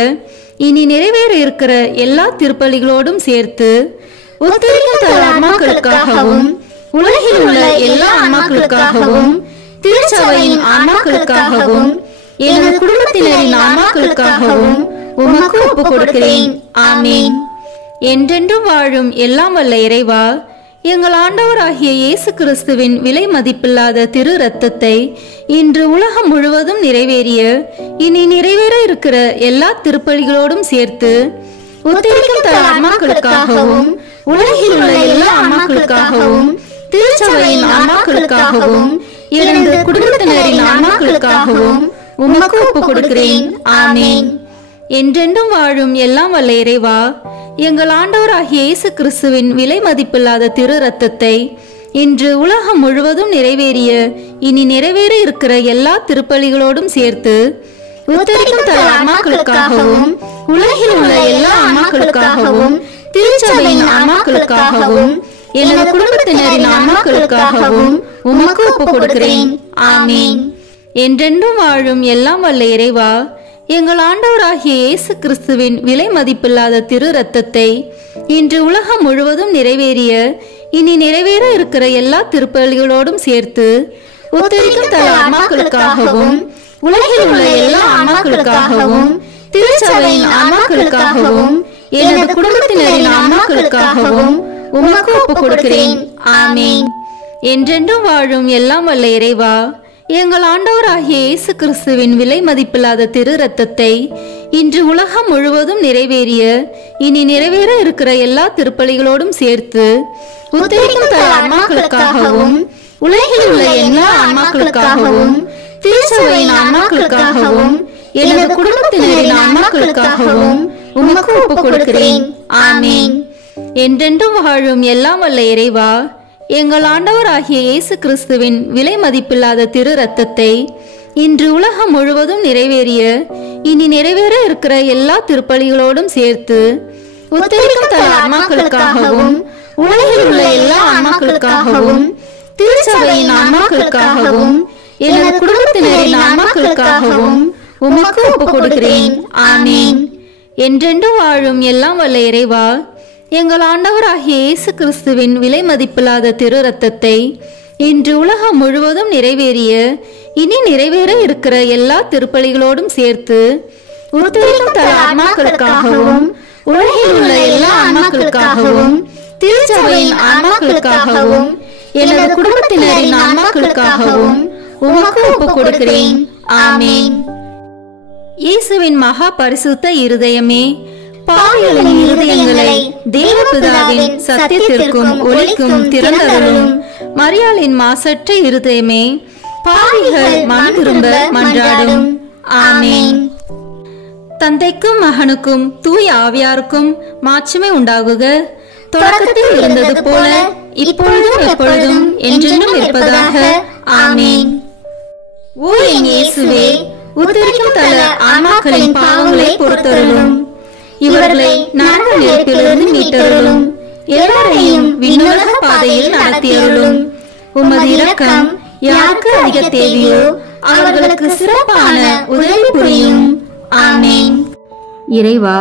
இனி நிறைவேற இருக்கிற எல்லா திருப்பலிகளோடும் சேர்த்து உத்தரிக்கும் தல ஆன்மாக்களுக்காகவும் உலகில் உள்ள எல்லா ஆன்மாக்களுக்காகவும் திருச்சபையின் ஆன்மாக்களுக்காகவும் எனது குடும்பத்தினரின் ஆன்மாக்களுக்காகவும் உமக்கு ஒப்புக் கொடுக்கிறேன். ஆமென். என்றென்றும் வாழும் எல்லாம் வல்ல இறைவா, எங்கள் ஆண்டவராகிய இயேசு கிறிஸ்துவின் விலை மதிப்பில்லாத திரு இரத்தத்தை இன்று உலகம் முழுவதும் நிறைவேறிய இனி நிறைவேற இருக்கிற எல்லா திருப்பலிகளோடும் சேர்த்து உத்தரிக்கும் தல ஆன்மாக்களுக்காகவும் உலகில் உள்ள எல்லா ஆன்மாக்களுக்காகவும் திருச்சபையின் ஆன்மாக்களுக்காகவும் எனது குடும்பத்தினரின் ஆன்மாக்களுக்காகவும் உமக்கு ஒப்புக் கொடுக்கிறேன். ஆமென். என்றென்றும் வாழும் எல்லாம் வல்ல இறைவா, எங்கள் ஆண்டவராகிய இயேசு கிறிஸ்துவின் விலை மதிப்பில்லாத திரு இரத்தத்தை இன்று உலகம் முழுவதும் நிறைவேறிய இனி நிறைவேற இருக்கிற எல்லா திருப்பலிகளோடும் சேர்த்து உத்தரிக்கும் தல ஆன்மாக்களுக்காகவும் உலகில் உள்ள எல்லா ஆன்மாக்களுக்காகவும் திருச்சபையின் ஆன்மாக்களுக்காகவும் எனது குடும்பத்தினரின் ஆன்மாக்களுக்காகவும் உமக்கு ஒப்புக் கொடுக்கிறேன். ஆமென். என்றென்றும் வாழும் எல்லாம் வல்ல இறைவா, எங்கள் ஆண்டவராகிய இயேசு கிறிஸ்துவின் விலை மதிப்பில்லாத திரு இரத்தத்தை இன்று உலகம் முழுவதும் நிறைவேறிய இனி நிறைவேற இருக்கிற எல்லா திருப்பலிகளோடும் சேர்த்து உத்தரிக்கும் தல ஆன்மாக்களுக்காகவும் உலகில் உள்ள எல்லா ஆன்மாக்களுக்காகவும் திருச்சபையின் ஆன்மாக்களுக்காகவும் எனது குடும்பத்தினரின் ஆன்மாக்களுக்காகவும் உமக்கு ஒப்புக் கொடுக்கிறேன். ஆமென். என்றென்றும் வாழும் எல்லாம் வல்ல இறைவா, எங்கள் ஆண்டவராகிய இயேசு கிறிஸ்துவின் விலை மதிப்பில்லாத திரு இரத்தத்தை இன்று உலகம் முழுவதும் நிறைவேறிய இனி நிறைவேற இருக்கிற எல்லா திருப்பலிகளோடும் சேர்த்து உத்தரிக்கும் தல ஆன்மாக்களுக்காகவும் உலகில் உள்ள எல்லா ஆன்மாக்களுக்காகவும் திருச்சபையின் ஆன்மாக்களுக்காகவும் எனது குடும்பத்தினரின் ஆன்மாக்களுக்காகவும் உமக்கு ஒப்புக் கொடுக்கிறேன். ஆமீன். என்றென்றும் வாழும் எல்லாம் வல்ல இறைவா, எங்கள் ஆண்டவராகிய இயேசு கிறிஸ்துவின் விலை மதிப்பில்லாத திரு ரத்தத்தை இன்று உலகம் முழுவதும் நிறைவேறிய இனி நிறைவேற இருக்கிற எல்லா திருப்பலிகளோடும் சேர்த்து உத்தரிக்கும் தல ஆன்மாக்களுக்காகவும் உலகில் உள்ள எல்லா ஆன்மாக்களுக்காகவும் திருச்சபையின் ஆன்மாக்களுக்காகவும் எனது குடும்பத்தினரின் ஆன்மாக்களுக்காகவும் உமக்கு ஒப்புக் கொடுக்கிறேன். ஆமீன். என்றென்று வாழும் எல்லாம் வல்ல இறைவா, எங்கள் ஆண்டவராகிய இயேசு கிறிஸ்துவின் விலை மதிப்பில்லாத திரு ரத்தத்தை இன்று உலகம் முழுவதும் நிறைவேறிய இனி நிறைவேற இருக்கிற எல்லா திருப்பலிகளோடும் சேர்த்து உத்தரிக்கும் தல ஆன்மாக்களுக்காகவும் உலகில் உள்ள எல்லா ஆன்மாக்களுக்காகவும் திருச்சபையின் ஆன்மாக்களுக்காகவும் எனது குடும்பத்தினரின் ஆன்மாக்களுக்காகவும் உமக்கு ஒப்புக் கொடுக்கிறேன். ஆமீன். இயேசுவின் மகா பரிசுத்த இருதயமே, பாவிகளின் இருதயங்களை தேவபிதாவின் சத்தியத்திற்கும் ஒளிக்கும் திறந்தருளும். மரியாளின் மாசற்ற இருதயமே, பாவிகள் மனம் திரும்ப மன்றாடும். ஆமீன். தந்தைக்கும் மகனுக்கும் தூய ஆவியாருக்கும் மாட்சிமை உண்டாகுக. தொடக்கத்தில் இருந்தது போல இப்பொழுதும் எப்பொழுதும் என்றென்றும் இருப்பதாக. ஆமீன். ஓ என் இயேசுவே, உத்தரிக்கும் தல ஆன்மாக்களின் பாவங்களை பொறுத்தருளும். இவர்களை நரக நெருப்பிலிருந்து மீட்டருளும். எல்லாரையும் விண்ணுலக பாதையில் நடத்தியருளும். உமது இரக்கம் யாருக்கு அதிக தேவையோ அவர்களுக்கு சிறப்பான உதவி புரியும். ஆமீன். இறைவா,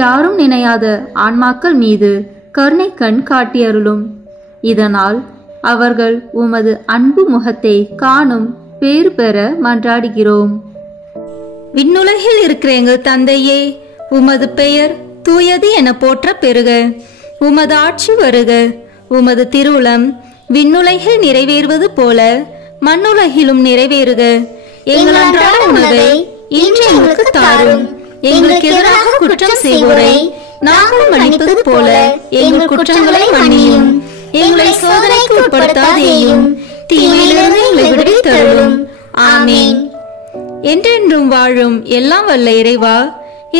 யாரும் நினையாத ஆன்மாக்கள் மீது கருணை கண் காட்டியருளும். இதனால் அவர்கள் உமது அன்பு முகத்தை காணும் பேறு பெற மன்றாடுகிறோம். விண்ணுலகில் இருக்கிற எங்கள் தந்தையே, உமது பெயர் தூயது என போற்ற பெறுக. உமது ஆட்சி வருக. உமது திருவுளம் விண்ணுலகில் நிறைவேறுவது போல மண்ணுலகிலும் நிறைவேறுக. எங்கள் அன்றாட உணவை இன்று எங்களுக்கு தாரும். எங்களுக்கு எதிராக குற்றம் செய்வோரை நாங்கள் மன்னிப்பது போல எங்கள் குற்றங்களை மன்னியும். எங்களை சோதனைக்கு உட்படுத்தாதேயும், தீமையிலிருந்து எங்களை விடுவித்தருளும். ஆமீன். என்றென்றும் வாழும் எல்லாம் வல்ல இறைவா,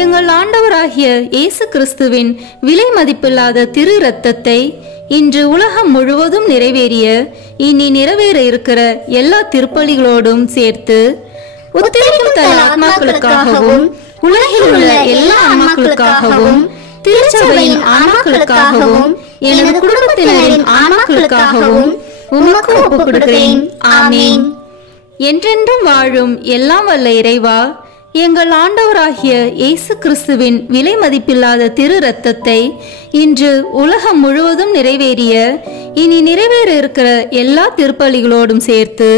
எங்கள் ஆண்டவராகிய இயேசு கிறிஸ்துவின் விலை மதிப்பில்லாத திரு ரத்தத்தை இன்று உலகம் முழுவதும் நிறைவேறிய இனி நிறைவேற இருக்கிற எல்லா திருப்பலிகளோடும் சேர்த்து உத்தரிக்கும் தல ஆன்மாக்களுக்காகவும் உலகில் உள்ள எல்லா ஆன்மாக்களுக்காகவும் திருச்சபையின் ஆன்மாக்களுக்காகவும் எனது குடும்பத்தினரின் ஆன்மாக்களுக்காகவும் உமக்கு ஒப்புக் கொடுக்கிறேன். ஆமீன். என்றென்றும் வாழும் எல்லாம் வல்ல இறைவா, எங்கள் ஆண்டவராகிய இயேசு கிறிஸ்துவின் விலை மதிப்பில்லாத திரு ரத்தத்தை இன்று உலகம் முழுவதும் நிறைவேறிய இனி நிறைவேற இருக்கிற எல்லா திருப்பலிகளோடும் சேர்த்து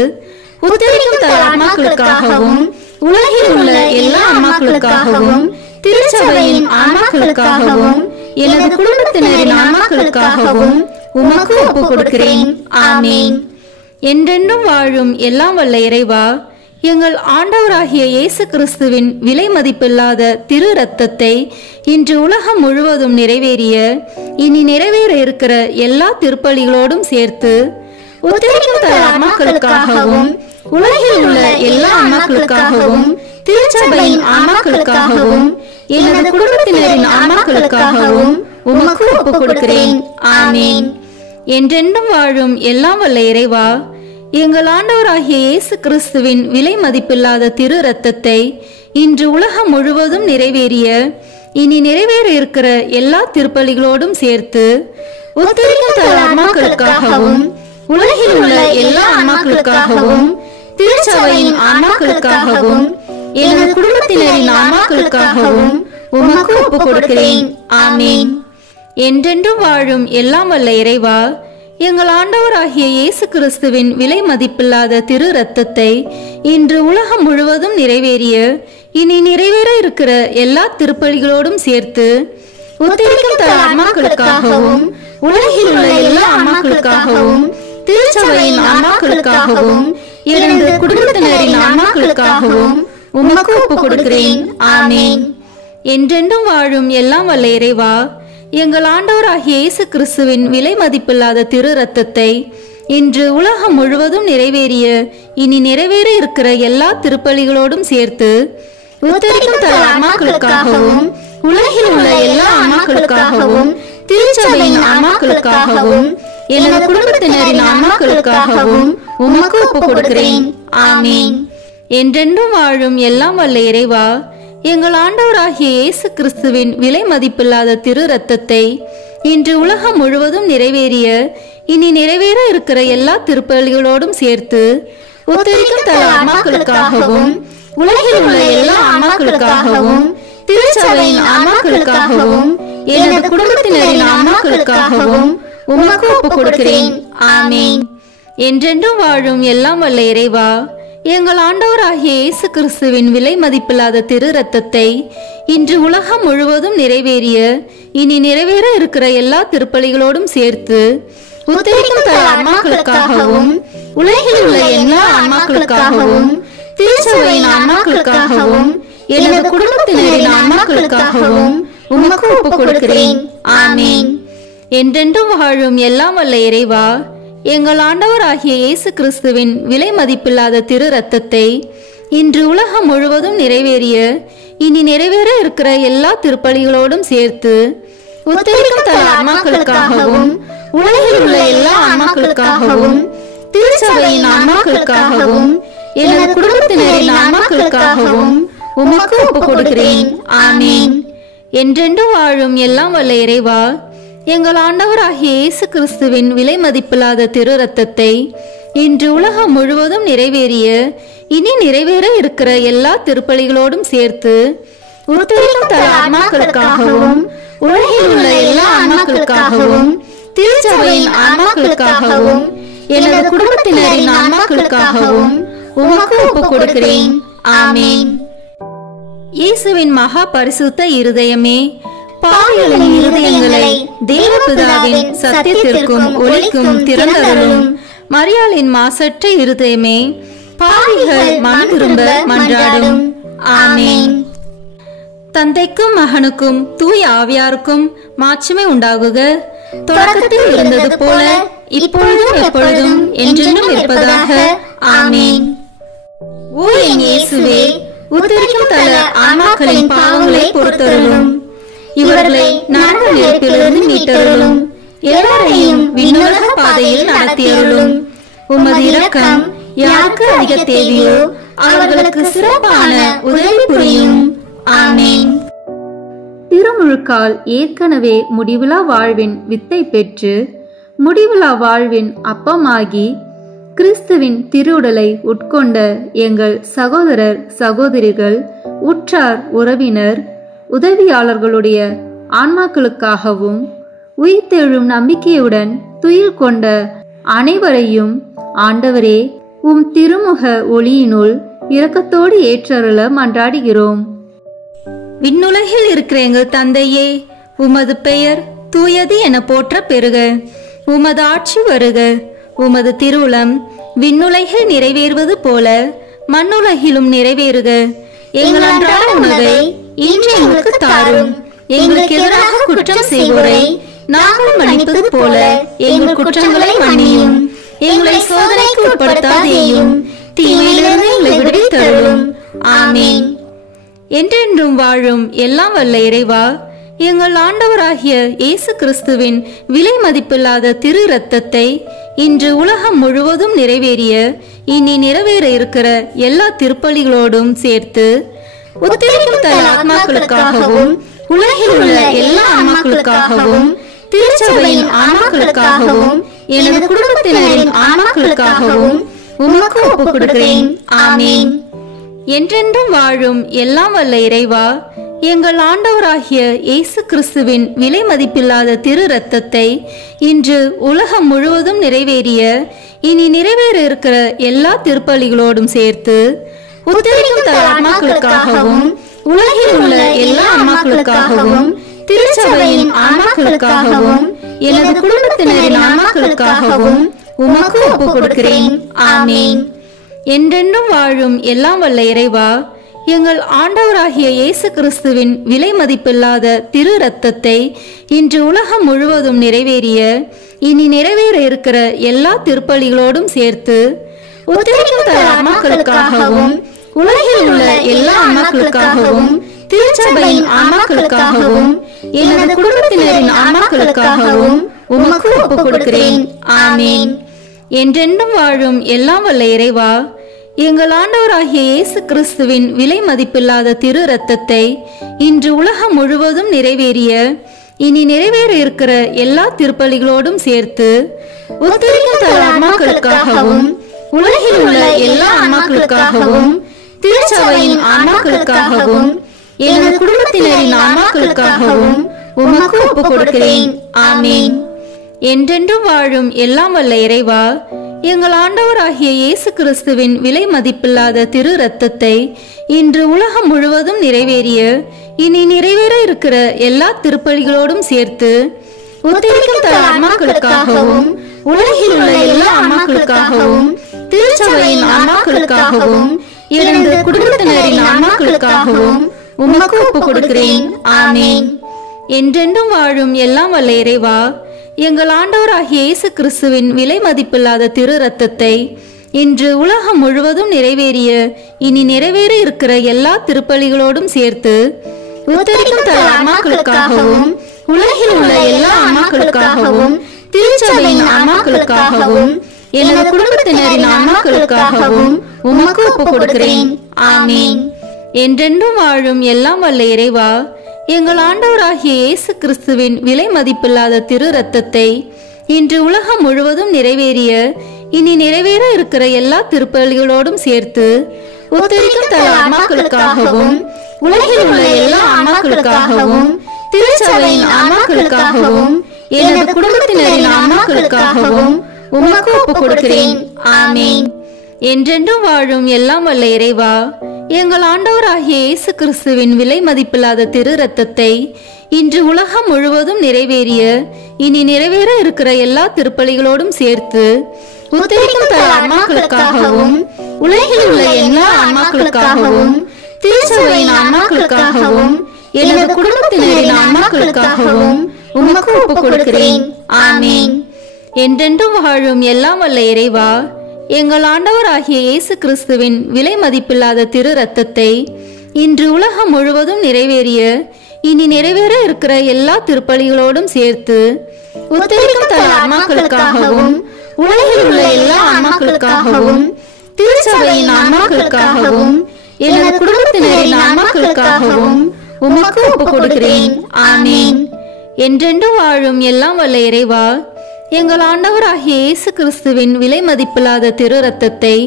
உத்தரிக்கும் தல ஆன்மாக்களுக்காகவும் உலகில் உள்ள எல்லா ஆன்மாக்களுக்காகவும் திருச்சபையின் ஆன்மாக்களுக்காகவும் எனது குடும்பத்தினரின் ஆன்மாக்களுக்காகவும் உமக்கு ஒப்புக் கொடுக்கிறேன். ஆமீன். என்றென்றும் வாழும் எல்லாம் வல்ல இறைவா, எங்கள் ஆண்டவராகிய இயேசு கிறிஸ்துவின் விலை மதிப்பில்லாத திரு ரத்தத்தை இன்று உலகம் முழுவதும் நிறைவேறிய இனி நிறைவேற இருக்கிற எல்லா திருப்பலிகளோடும் சேர்த்து உத்தரிக்கும் தல ஆன்மாக்களுக்காகவும் உலகில் உள்ள எல்லா ஆன்மாக்களுக்காகவும் திருச்சபையின் ஆன்மாக்களுக்காகவும் எனது குடும்பத்தினரின் ஆன்மாக்களுக்காகவும் உமக்கு ஒப்புக் கொடுக்கிறேன். ஆமீன். என்றென்றும் வாழும் எல்லாம் வல்ல இறைவா, எங்கள் ஆண்டவராகிய இயேசு கிறிஸ்துவின் விலை மதிப்பில்லாத திரு ரத்தத்தை இன்று உலகம் முழுவதும் நிறைவேறிய இனி நிறைவேற இருக்கிற எல்லா திருப்பலிகளோடும் சேர்த்து உத்தரிக்கும் தல ஆன்மாக்களுக்காகவும் உலகில் உள்ள எல்லா ஆன்மாக்களுக்காகவும் திருச்சபையின் ஆன்மாக்களுக்காகவும் எனது குடும்பத்தினரின் ஆன்மாக்களுக்காகவும் உமக்கு ஒப்புக் கொடுக்கிறேன். ஆமீன். என்றென்றும் வாழும் எல்லாம் வல்ல இறைவா, எங்கள் ஆண்டவராகிய இயேசு கிறிஸ்துவின் விலை மதிப்பில்லாத திரு ரத்தத்தை இன்று உலகம் முழுவதும் நிறைவேறிய இனி நிறைவேற இருக்கிற எல்லா திருப்பலிகளோடும் சேர்த்து உத்தரிக்கும் தல ஆன்மாக்களுக்காகவும் உலகில் உள்ள எல்லா ஆன்மாக்களுக்காகவும் திருச்சபையின் ஆன்மாக்களுக்காகவும் எனது குடும்பத்தினரின் ஆன்மாக்களுக்காகவும் உமக்கு ஒப்புக் கொடுக்கிறேன். ஆமீன். என்றென்றும் வாழும் எல்லாம் வல்ல இறைவா, எங்கள் ஆண்டவராகிய இயேசு கிறிஸ்துவின் விலை மதிப்பில்லாத திரு இரத்தத்தை இன்று உலகம் முழுவதும் நிறைவேறிய இனி நிறைவேற இருக்கிற எல்லா திருப்பலிகளோடும் சேர்த்து உத்தரிக்கும் தல ஆன்மாக்களுக்காகவும் உலகில் உள்ள எல்லா ஆன்மாக்களுக்காகவும் திருச்சபையின் ஆன்மாக்களுக்காகவும் எனது குடும்பத்தினரின் ஆன்மாக்களுக்காகவும் உமக்கு ஒப்புக் கொடுக்கிறேன். ஆமீன். என்றென்றும் வாழும் எல்லாம் வல்ல இறைவா, எங்கள் ஆண்டவராகிய இயேசு கிறிஸ்துவின் விலை மதிப்பில்லாத திரு இரத்தத்தை இன்று உலகம் முழுவதும் நிறைவேறிய இனி நிறைவேற இருக்கிற எல்லா திருப்பலிகளோடும் சேர்த்து உத்தரிக்கும் தல ஆன்மாக்களுக்காகவும் உலகில் உள்ள எல்லா ஆன்மாக்களுக்காகவும் திருச்சபையின் ஆன்மாக்களுக்காகவும் எனது குடும்பத்தினரின் ஆன்மாக்களுக்காகவும் உமக்கு ஒப்புக் கொடுக்கிறேன். ஆமீன். என்றென்றும் வாழும் எல்லாம் வல்ல இறைவா, எங்கள் ஆண்டவராகிய இயேசு கிறிஸ்துவின் விலை மதிப்பில்லாத திரு இரத்தத்தை இன்று உலகம் முழுவதும் நிறைவேறிய இனி நிறைவேற இருக்கிற எல்லா திருப்பலிகளோடும் சேர்த்து உத்தரிக்கும் தல ஆன்மாக்களுக்காகவும் உலகில் உள்ள எல்லா ஆன்மாக்களுக்காகவும் திருச்சபையின் ஆன்மாக்களுக்காகவும் எனது குடும்பத்தினரின் ஆன்மாக்களுக்காகவும் உமக்கு ஒப்புக் கொடுக்கிறேன். ஆமீன். என்றென்றும் வாழும் எல்லாம் வல்ல இறைவா, எங்கள் ஆண்டவராகிய இயேசு கிறிஸ்துவின் விலை மதிப்பில்லாத திரு இரத்தத்தை இன்று உலகம் முழுவதும் நிறைவேறிய இனி நிறைவேற இருக்கிற எல்லா திருப்பலிகளோடும் சேர்த்து உத்தரிக்கும் தல ஆன்மாக்களுக்காகவும் உலகில் உள்ள எல்லா ஆன்மாக்களுக்காகவும் திருச்சபையின் ஆன்மாக்களுக்காகவும் எனது குடும்பத்தினரின் ஆன்மாக்களுக்காகவும் உமக்கு ஒப்புக் கொடுக்கிறேன். ஆமீன். என்றென்றும் வாழும் எல்லாம் வல்ல இறைவா, எங்கள் ஆண்டவராகிய இயேசு கிறிஸ்துவின் விலை மதிப்பில்லாத திரு இரத்தத்தை இன்று உலகம் முழுவதும் நிறைவேறிய இனி நிறைவேற இருக்கிற எல்லா திருப்பலிகளோடும் சேர்த்து உத்தரிக்கும் தல ஆன்மாக்களுக்காகவும் உலகில் உள்ள எல்லா ஆன்மாக்களுக்காகவும் திருச்சபையின் ஆன்மாக்களுக்காகவும் எனது குடும்பத்தினரின் ஆன்மாக்களுக்காகவும் உமக்கு ஒப்புக் கொடுக்கிறேன். ஆமீன். இயேசுவின் மகா பரிசுத்த இருதயமே, பாவிகளின் இருதயங்களை தேவபிதாவின் சத்தியத்திற்கும் ஒளிக்கும் திறந்தருளும். மரியாளின் மாசற்ற இருதயமே, பாவிகள் மனம் திரும்ப மன்றாடும். ஆமீன். தந்தைக்கும் மகனுக்கும் தூய ஆவியாருக்கும் மாட்சிமை உண்டாகுக. தொடக்கத்தில் இருந்தது போல இப்பொழுதும் எப்பொழுதும் என்றென்றும் இருப்பதாக. ஆமீன். ஓ என் இயேசுவே, உத்தரிக்கும் தல ஆன்மாக்களின் பாவங்களை பொறுத்தருளும். இவர்களை நரக நெருப்பிலிருந்து மீட்டருளும். எல்லாரையும் விண்ணுலக பாதையில் நடத்தியருளும். உமது இரக்கம் யாருக்கு அதிக தேவையோ அவர்களுக்கு சிறப்பான உதவி புரியும். ஆமீன். திருமுழுக்கால் ஏற்கனவே முடிவிலா வாழ்வின் வித்தை பெற்று முடிவிலா வாழ்வின் அப்பமாகி கிறிஸ்துவின் திருவுடலை உட்கொண்ட எங்கள் சகோதரர் சகோதரிகள், உற்றார் உறவினர், உதவியாளர்களுடைய ஆன்மாக்களுக்காகவும் உயிர்த்தெழும் நம்பிக்கையுடன் துயில் கொண்ட அனைவரையும் ஆண்டவரே உம் திருமுக ஒளியினுள் இரக்கத்தோடு ஏற்றருள மன்றாடுகிறோம். விண்ணுலகில் இருக்கிற எங்கள் தந்தையே, உமது பெயர் தூயது என போற்ற பெறுக. உமது ஆட்சி வருக. உமது திருவுளம் விண்ணுலகில் நிறைவேறுவது போல மண்ணுலகிலும் நிறைவேறுக. எங்கள் அன்றாட உணவை இன்று எங்களுக்கு தாரும். எங்களுக்கு எதிராக குற்றம் செய்வோரை நாங்கள் மன்னிப்பது போல எங்கள் குற்றங்களை மன்னியும். எங்களை சோதனைக்கு உட்படுத்தாதேயும், தீமையிலிருந்து எங்களை விடுவித்தருளும். ஆமீன். என்றென்றும் வாழும் எல்லாம் வல்ல இறைவா, எங்கள் ஆண்டவராகிய இயேசு கிறிஸ்துவின் விலை மதிப்பில்லாத திரு இரத்தத்தை இன்று உலகம் முழுவதும் நிறைவேறிய இனி நிறைவேற இருக்கிற எல்லா திருப்பலிகளோடும் சேர்த்து உத்தரிக்கும் தல ஆன்மாக்களுக்காகவும் உலகில் உள்ள எல்லா ஆன்மாக்களுக்காகவும் திருச்சபையின் ஆன்மாக்களுக்காகவும் எனது குடும்பத்தினரின் ஆன்மாக்களுக்காகவும் உமக்கு ஒப்புக் கொடுக்கிறேன். ஆமீன். என்றென்றும் வாழும் எல்லாம் வல்ல இறைவா, எங்கள் ஆண்டவராகிய இயேசு கிறிஸ்துவின் விலை மதிப்பில்லாத திரு இரத்தத்தை இன்று உலகம் முழுவதும் நிறைவேறிய இனி நிறைவேற இருக்கிற எல்லா திருப்பலிகளோடும் சேர்த்து உத்தரிக்கும் தல ஆன்மாக்களுக்காகவும் உலகில் உள்ள எல்லா ஆன்மாக்களுக்காகவும் திருச்சபையின் ஆன்மாக்களுக்காகவும் எனது குடும்பத்தினரின் ஆன்மாக்களுக்காகவும் உமக்கு ஒப்புக் கொடுக்கிறேன். ஆமீன். என்றென்றும் வாழும் எல்லாம் வல்ல இறைவா, எங்கள் ஆண்டவராகிய இயேசு கிறிஸ்துவின் விலை மதிப்பில்லாத திரு இரத்தத்தை இன்று உலகம் முழுவதும் நிறைவேறிய இனி நிறைவேற இருக்கிற எல்லா திருப்பலிகளோடும் சேர்த்து உத்தரிக்கும் தர ஆன்மாக்களுக்காகவும் உலகில் உள்ள எல்லா ஆன்மாக்களுக்காகவும் திருச்சபையின் ஆன்மாக்களுக்காகவும் எனது குடும்பத்தினரின் ஆன்மாக்களுக்காகவும் உமக்கு ஒப்புக் கொடுக்கிறேன். ஆமீன். என்றென்றும் வாழும் எல்லாம் வல்ல இறைவா, எங்கள் ஆண்டவராகிய இயேசு கிறிஸ்துவின் விலை மதிப்பில்லாத திரு இரத்தத்தை இன்று உலகம் முழுவதும் நிறைவேறிய இனி நிறைவேற இருக்கிற எல்லா திருப்பலிகளோடும் சேர்த்து உத்தரிக்கும் தர ஆன்மாக்களுக்காகவும் உலகில் உள்ள எல்லா ஆன்மாக்களுக்காகவும் திருச்சபையின் ஆன்மாக்களுக்காகவும் எனது குடும்பத்தினரின் ஆன்மாக்களுக்காகவும் உமக்கு ஒப்புக் கொடுக்கிறேன். ஆமீன். என்றென்றும் வாழும் எல்லாம் வல்ல இறைவா, எங்கள் ஆண்டவராகிய இயேசு கிறிஸ்துவின் விலை மதிப்பில்லாத திரு இரத்தத்தை இன்று உலகம் முழுவதும் நிறைவேறிய இனி நிறைவேற இருக்கிற எல்லா திருப்பலிகளோடும் சேர்த்து உத்தரிக்கும் தர ஆன்மாக்களுக்காகவும் உலகில் உள்ள எல்லா ஆன்மாக்களுக்காகவும் திருச்சபையின் ஆன்மாக்களுக்காகவும் எனது குடும்பத்தினரின் ஆன்மாக்களுக்காகவும் உமக்கு ஒப்புக் கொடுக்கிறேன். ஆமீன். என்றென்றும் வாழும் எல்லாம் வல்ல இறைவா, எங்கள் ஆண்டவராகிய இயேசு கிறிஸ்துவின் விலை மதிப்பில்லாத திரு இரத்தத்தை இன்று உலகம் முழுவதும் நிறைவேறிய இனி நிறைவேற இருக்கிற எல்லா திருப்பலிகளோடும் சேர்த்து உத்தரிக்கும் தர ஆன்மாக்களுக்காகவும் உலகில் உள்ள எல்லா ஆன்மாக்களுக்காகவும் திருச்சபையின் ஆன்மாக்களுக்காகவும் எனது குடும்பத்தினரின் ஆன்மாக்களுக்காகவும் உமக்கு ஒப்புக் கொடுக்கிறேன். ஆமீன். என்றென்றும் வாழும் எல்லாம் வல்ல இறைவா, எங்கள் ஆண்டவராகிய இயேசு கிறிஸ்துவின் விலை மதிப்பில்லாத திரு இரத்தத்தை இன்று உலகம் முழுவதும் நிறைவேறிய இனி நிறைவேற இருக்கிற எல்லா திருப்பலிகளோடும் சேர்த்து உத்தரிக்கும் தர ஆன்மாக்களுக்காகவும் உலகில் உள்ள எல்லா ஆன்மாக்களுக்காகவும் திருச்சபையின் ஆன்மாக்களுக்காகவும் எனது குடும்பத்தினரின் ஆன்மாக்களுக்காகவும் உமக்கு ஒப்புக் கொடுக்கிறேன். ஆமீன். என்றென்றும் வாழும் எல்லாம் வல்ல இறைவா, எங்கள் ஆண்டவராகிய இயேசு கிறிஸ்துவின் விலை மதிப்பில்லாத திரு இரத்தத்தை இன்று உலகம் முழுவதும் நிறைவேறிய இனி நிறைவேற இருக்கிற எல்லா திருப்பலிகளோடும் சேர்த்து உத்தரிக்கும் தர ஆன்மாக்களுக்காகவும் உலகில் உள்ள எல்லா ஆன்மாக்களுக்காகவும் திருச்சபையின் ஆன்மாக்களுக்காகவும் எனது குடும்பத்தினரின் ஆன்மாக்களுக்காகவும் உமக்கு ஒப்புக் கொடுக்கிறேன். ஆமீன். என்றென்றும் வாழும் எல்லாம் வல்ல இறைவா, எங்கள் ஆண்டவராகிய இயேசு கிறிஸ்துவின் விலை மதிப்பில்லாத திரு இரத்தத்தை இன்று உலகம் முழுவதும் நிறைவேறிய இனி நிறைவேற இருக்கிற எல்லா திருப்பலிகளோடும் சேர்த்து உத்தரிக்கும் தர ஆன்மாக்களுக்காகவும் உலகில் உள்ள எல்லா ஆன்மாக்களுக்காகவும் திருச்சபையின் ஆன்மாக்களுக்காகவும் எனது குடும்பத்தினரின் ஆன்மாக்களுக்காகவும் உமக்கு ஒப்புக் கொடுக்கிறேன். ஆமீன். என்றென்றும் வாழும் எல்லாம் வல்ல இறைவா, எங்கள் ஆண்டவராகிய இயேசு கிறிஸ்துவின் விலை மதிப்பில்லாத திரு இரத்தத்தை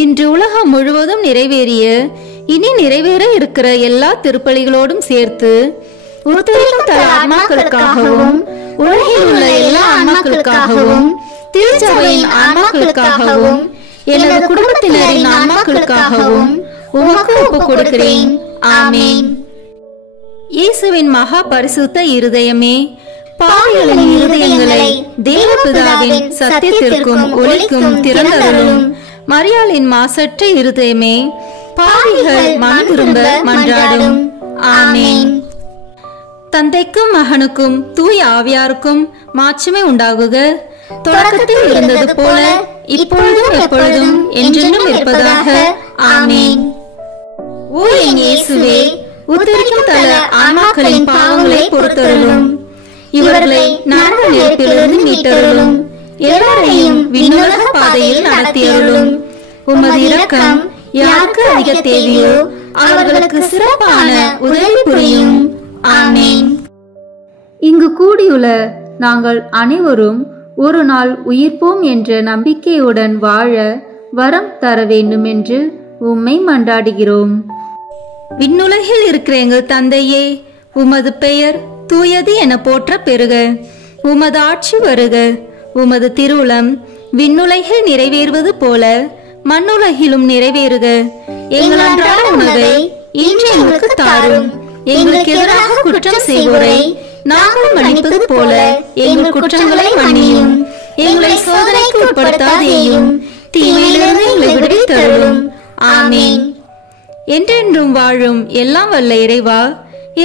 இன்று உலகம் முழுவதும் நிறைவேறிய இனி நிறைவேற இருக்கிற எல்லா திருப்பலிகளோடும் சேர்த்து உத்தரிக்கும் தர ஆன்மாக்களுக்காகவும் உலகில் உள்ள எல்லா ஆன்மாக்களுக்காகவும் திருச்சபையின் ஆன்மாக்களுக்காகவும் எனது குடும்பத்தினரின் ஆன்மாக்களுக்காகவும் உமக்கு ஒப்புக் கொடுக்கிறேன். ஆமீன். இயேசுவின் மகா பரிசுத்த இருதயமே, பாவிகளின் இருதயங்களை தேவபிதாவின் சத்தியத்திற்கும் ஒளிக்கும் திறந்தருளும். மரியாளின் மாசற்ற இருதயமே, பாவிகள் மனம் திரும்ப மன்றாடும். ஆமீன். தந்தைக்கும் மகனுக்கும் தூய ஆவியாருக்கும் மாட்சிமை உண்டாகுக. தொடக்கத்தில் இருந்தது போல இப்பொழுதும் எப்பொழுதும் என்றென்றும் இருப்பதாக. ஆமீன். ஓ என் இயேசுவே, உத்தரிக்கும் தல ஆன்மாக்களின் பாவங்களை பொறுத்தருளும். இவர்களை நரக நெருப்பிலிருந்து மீட்டருளும். எல்லாரையும் விண்ணுலக பாதையில் நடத்தியருளும். உமது இரக்கம் யாருக்கு அதிக தேவையோ அவர்களுக்கு சிறப்பான உதவி புரியும். ஆமீன். இங்கு கூடியுள்ள நாங்கள் அனைவரும் ஒரு நாள் உயிர்ப்போம் என்ற நம்பிக்கையுடன் வாழ வரம் தர வேண்டும் என்று உம்மை மன்றாடுகிறோம். விண்ணுலகில் இருக்கிற எங்கள் தந்தையே, உமது பெயர் தூயது என போற்ற பெறுக. உமது ஆட்சி வருக. உமது திருவுளம் விண்ணுலகில் நிறைவேறுவது போல மண்ணுலகிலும் நிறைவேறுக. எங்கள் அன்றாட உணவை இன்று எங்களுக்கு தாரும். எங்களுக்கு எதிராக குற்றம் செய்வோரை நாங்கள் மன்னிப்பது போல எங்கள் குற்றங்களை மன்னியும். எங்களை சோதனைக்கு உட்படுத்தாதேயும், தீமையிலிருந்து எங்களை விடுவித்தருளும். ஆமீன். என்றென்றும் வாழும் எல்லாம் வல்ல இறைவா,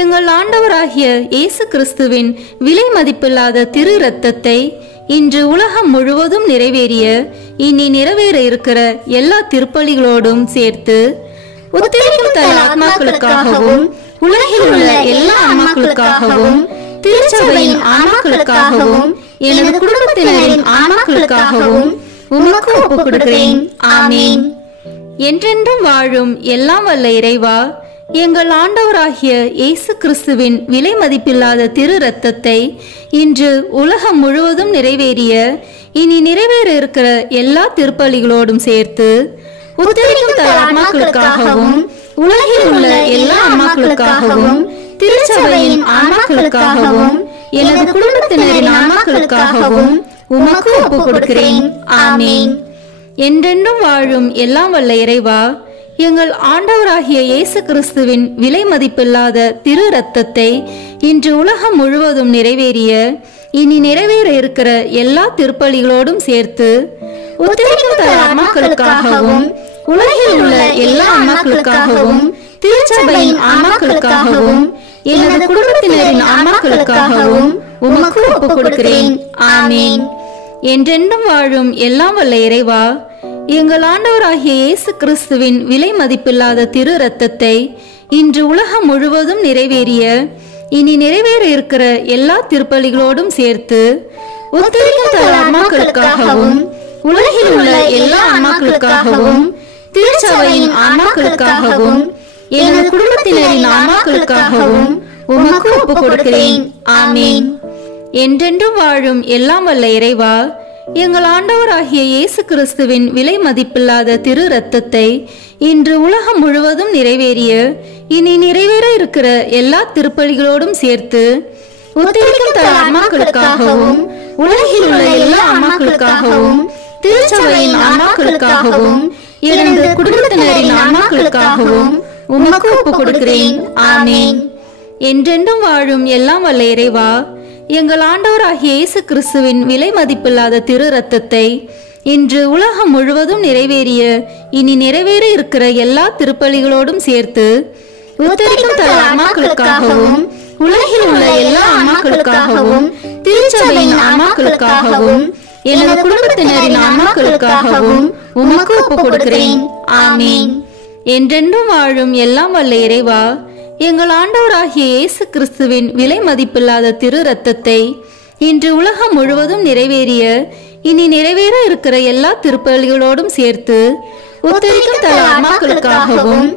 எங்கள் ஆண்டவராகிய இயேசு கிறிஸ்துவின் விலை மதிப்பில்லாத திரு இரத்தத்தை இன்று உலகம் முழுவதும் நிறைவேறிய இனி நிறைவேற இருக்கிற எல்லா திருப்பலிகளோடும் சேர்த்து உத்தரிக்கும் தர ஆத்மாக்களுக்காகவும் உலகில் உள்ள எல்லா ஆன்மாக்களுக்காகவும் திருச்சபையின் ஆன்மாக்களுக்காகவும் எனது குடும்பத்தினரின் ஆன்மாக்களுக்காகவும் உமக்கு ஒப்புக் கொடுக்கிறேன். ஆமீன். என்றென்றும் வாழும் எல்லாம் வல்ல இறைவா, எங்கள் ஆண்டவராகிய இயேசு கிறிஸ்துவின் விலை மதிப்பில்லாத திரு இரத்தத்தை இன்று உலகம் முழுவதும் நிறைவேறிய இனி நிறைவேற இருக்கிற எல்லா திருப்பலிகளோடும் சேர்த்து உத்தரிக்கும் தர ஆன்மாக்களுக்காகவும் உலகில் உள்ள எல்லா ஆன்மாக்களுக்காகவும் திருச்சபையின் ஆன்மாக்களுக்காகவும் எனது குடும்பத்தினரின் ஆன்மாக்களுக்காகவும் உமக்கு ஒப்புக் கொடுக்கிறேன். ஆமீன். என்றென்றும் வாழும் எல்லாம் வல்ல இறைவா, எங்கள் ஆண்டவராகிய இயேசு கிறிஸ்துவின் விலை மதிப்பில்லாத திரு இரத்தத்தை இன்று உலகம் முழுவதும் நிறைவேறிய இனி நிறைவேற இருக்கிற எல்லா திருப்பலிகளோடும் சேர்த்து உத்தரிக்கும் தர ஆன்மாக்களுக்காகவும் உலகில் உள்ள எல்லா ஆன்மாக்களுக்காகவும் திருச்சபையின் ஆன்மாக்களுக்காகவும் எனது குடும்பத்தினரின் ஆன்மாக்களுக்காகவும் உமக்கு ஒப்புக் கொடுக்கிறேன். ஆமீன். என்றென்றும் வாழும் எல்லாம் வல்ல இறைவா, எங்கள் ஆண்டவராகிய இயேசு கிறிஸ்துவின் விலை மதிப்பில்லாத திரு இரத்தத்தை இன்று உலகம் முழுவதும் நிறைவேறிய இனி நிறைவேற இருக்கிற எல்லா திருப்பலிகளோடும் சேர்த்து உத்தரிக்கும் தர ஆன்மாக்களுக்காகவும் உலகில் உள்ள எல்லா ஆன்மாக்களுக்காகவும் திருச்சபையின் ஆன்மாக்களுக்காகவும் எனது குடும்பத்தினரின் ஆன்மாக்களுக்காகவும் உமக்கு ஒப்புக் கொடுக்கிறேன். ஆமீன். என்றென்றும் வாழும் எல்லாம் வல்ல இறைவா, எங்கள் ஆண்டவராகிய இயேசு கிறிஸ்துவின் விலை மதிப்பில்லாத திரு இரத்தத்தை இன்று உலகம் முழுவதும் நிறைவேறிய இனி நிறைவேற இருக்கிற எல்லா திருப்பலிகளோடும் சேர்த்து உத்தரிக்கும் தர ஆன்மாக்களுக்காகவும் உலகில் உள்ள எல்லா ஆன்மாக்களுக்காகவும் திருச்சபையின் ஆன்மாக்களுக்காகவும் எனது குடும்பத்தினரின் ஆன்மாக்களுக்காகவும் உமக்கு ஒப்புக் கொடுக்கிறேன். ஆமீன். என்றென்றும் வாழும் எல்லாம் வல்ல இறைவா, எங்கள் ஆண்டவராகிய இயேசு கிறிஸ்துவின் விலை மதிப்பில்லாத திரு இரத்தத்தை இன்று உலகம் முழுவதும் நிறைவேறிய இனி நிறைவேற இருக்கிற எல்லா திருப்பலிகளோடும் சேர்த்து உத்தரிக்கும் தர ஆன்மாக்களுக்காகவும் உலகில் உள்ள எல்லா ஆன்மாக்களுக்காகவும் திருச்சபையின் ஆன்மாக்களுக்காகவும் எனது குடும்பத்தினரின் ஆன்மாக்களுக்காகவும் உமக்கு ஒப்புக் கொடுக்கிறேன். ஆமீன். என்றென்றும் வாழும் எல்லாம் வல்ல இறைவா, எங்கள் ஆண்டவராகிய இயேசு கிறிஸ்துவின் விலை மதிப்பில்லாத திரு இரத்தத்தை இன்று உலகம் முழுவதும் நிறைவேறிய இனி நிறைவேற இருக்கிற எல்லா திருப்பலிகளோடும் சேர்த்து உத்தரிக்கும் தர ஆன்மாக்களுக்காகவும்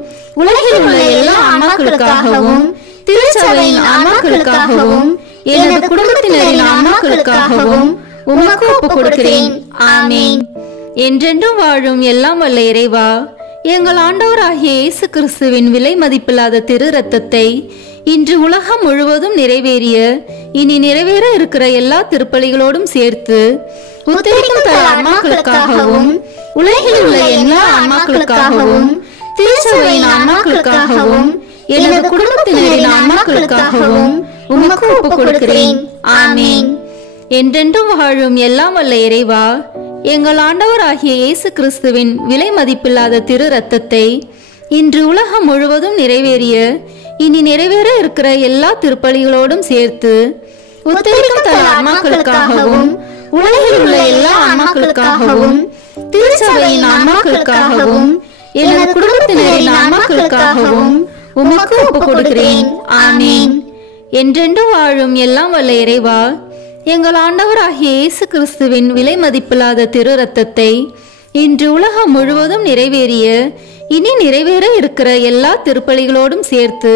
உலகில் உள்ள எல்லா ஆன்மாக்களுக்காகவும் திருச்சபையின் ஆன்மாக்களுக்காகவும் எனது குடும்பத்தினரின் ஆன்மாக்களுக்காகவும் உமக்கு ஒப்புக் கொடுக்கிறேன். ஆமீன். என்றென்றும் வாழும் எல்லாம் வல்ல இறைவா, எங்கள் ஆண்டவராகிய இயேசு கிறிஸ்துவின் விலை மதிப்பில்லாத திரு இரத்தத்தை இன்று உலகம் முழுவதும் நிறைவேறிய இனி நிறைவேற இருக்கிற எல்லா திருப்பலிகளோடும் சேர்த்து உத்தரிக்கும் தர ஆன்மாக்களுக்காகவும் உலகில் உள்ள எல்லா ஆன்மாக்களுக்காகவும் திருச்சபையின் ஆன்மாக்களுக்காகவும் எனது குடும்பத்தினரின் ஆன்மாக்களுக்காகவும் உமக்கு ஒப்புக் கொடுக்கிறேன். ஆமீன். என்றென்றும் வாழும் எல்லாம் வல்ல இறைவா, எங்கள் ஆண்டவராகிய இயேசு கிறிஸ்துவின் விலை மதிப்பில்லாத திரு இரத்தத்தை இன்று உலகம் முழுவதும் நிறைவேறிய இனி நிறைவேற இருக்கிற எல்லா திருப்பலிகளோடும் சேர்த்து உத்தரிக்கும் தர ஆன்மாக்களுக்காகவும் உலகில் உள்ள எல்லா ஆன்மாக்களுக்காகவும் திருச்சபையின் ஆன்மாக்களுக்காகவும் எனது குடும்பத்தினரின் ஆன்மாக்களுக்காகவும் உமக்கு ஒப்புக் கொடுக்கிறேன். ஆமீன். என்றென்றும் வாழும் எல்லாம் வல்ல இறைவா, எங்கள் ஆண்டவராகிய இயேசு கிறிஸ்துவின் விலை மதிப்பில்லாத திரு இரத்தத்தை இன்று உலகம் முழுவதும் நிறைவேறிய இனி நிறைவேற இருக்கிற எல்லா திருப்பலிகளோடும் சேர்த்து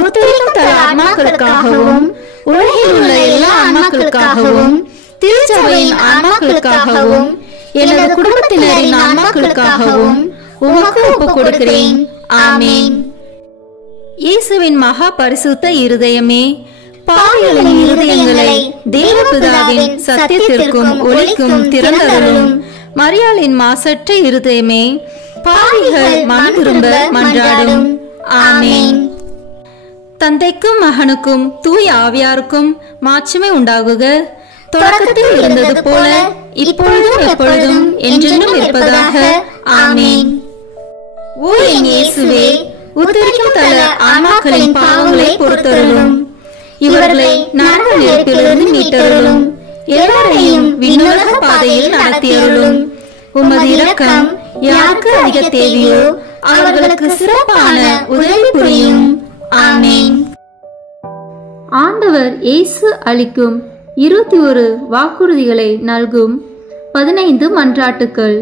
உத்தரிக்கும் தர ஆன்மாக்களுக்காகவும் உலகில் உள்ள எல்லா ஆன்மாக்களுக்காகவும் திருச்சபையின் ஆன்மாக்களுக்காகவும் எனது குடும்பத்தினரின் ஆன்மாக்களுக்காகவும் உமக்கு ஒப்புக் கொடுக்கிறேன். ஆமீன். இயேசுவின் மகா பரிசுத்த இருதயமே, பாவிகளின் இருதயங்களை தேவபிதாவின் சத்தியத்திற்கும் ஒளிக்கும் திறந்தருளும். மரியாளின் மாசற்ற இருதயமே, பாவிகள் மனம் திரும்ப மன்றாடும். ஆமீன். தந்தைக்கும் மகனுக்கும் தூய ஆவியாருக்கும் மாட்சிமை உண்டாகுக. தொடக்கத்தில் இருந்தது போல இப்பொழுதும் எப்பொழுதும் என்றென்றும் இருப்பதாக. ஆமீன். ஓ என் இயேசுவே, உத்தரிக்கும் தல ஆன்மாக்களின் பாவங்களை பொறுத்தருளும். இவர்களை நரக நெருப்பிலிருந்து மீட்டருளும். எல்லாரையும் விண்ணுலக பாதையில் நடத்தியருளும். உமது இரக்கம் யாருக்கு அதிக தேவையோ அவர்களுக்கு சிறப்பான உதவி புரியும். ஆமென். ஆண்டவர் இயேசு அளிக்கும் 21 வாக்குறுதிகளை நல்கும் 15 மன்றாட்டுக்கள்.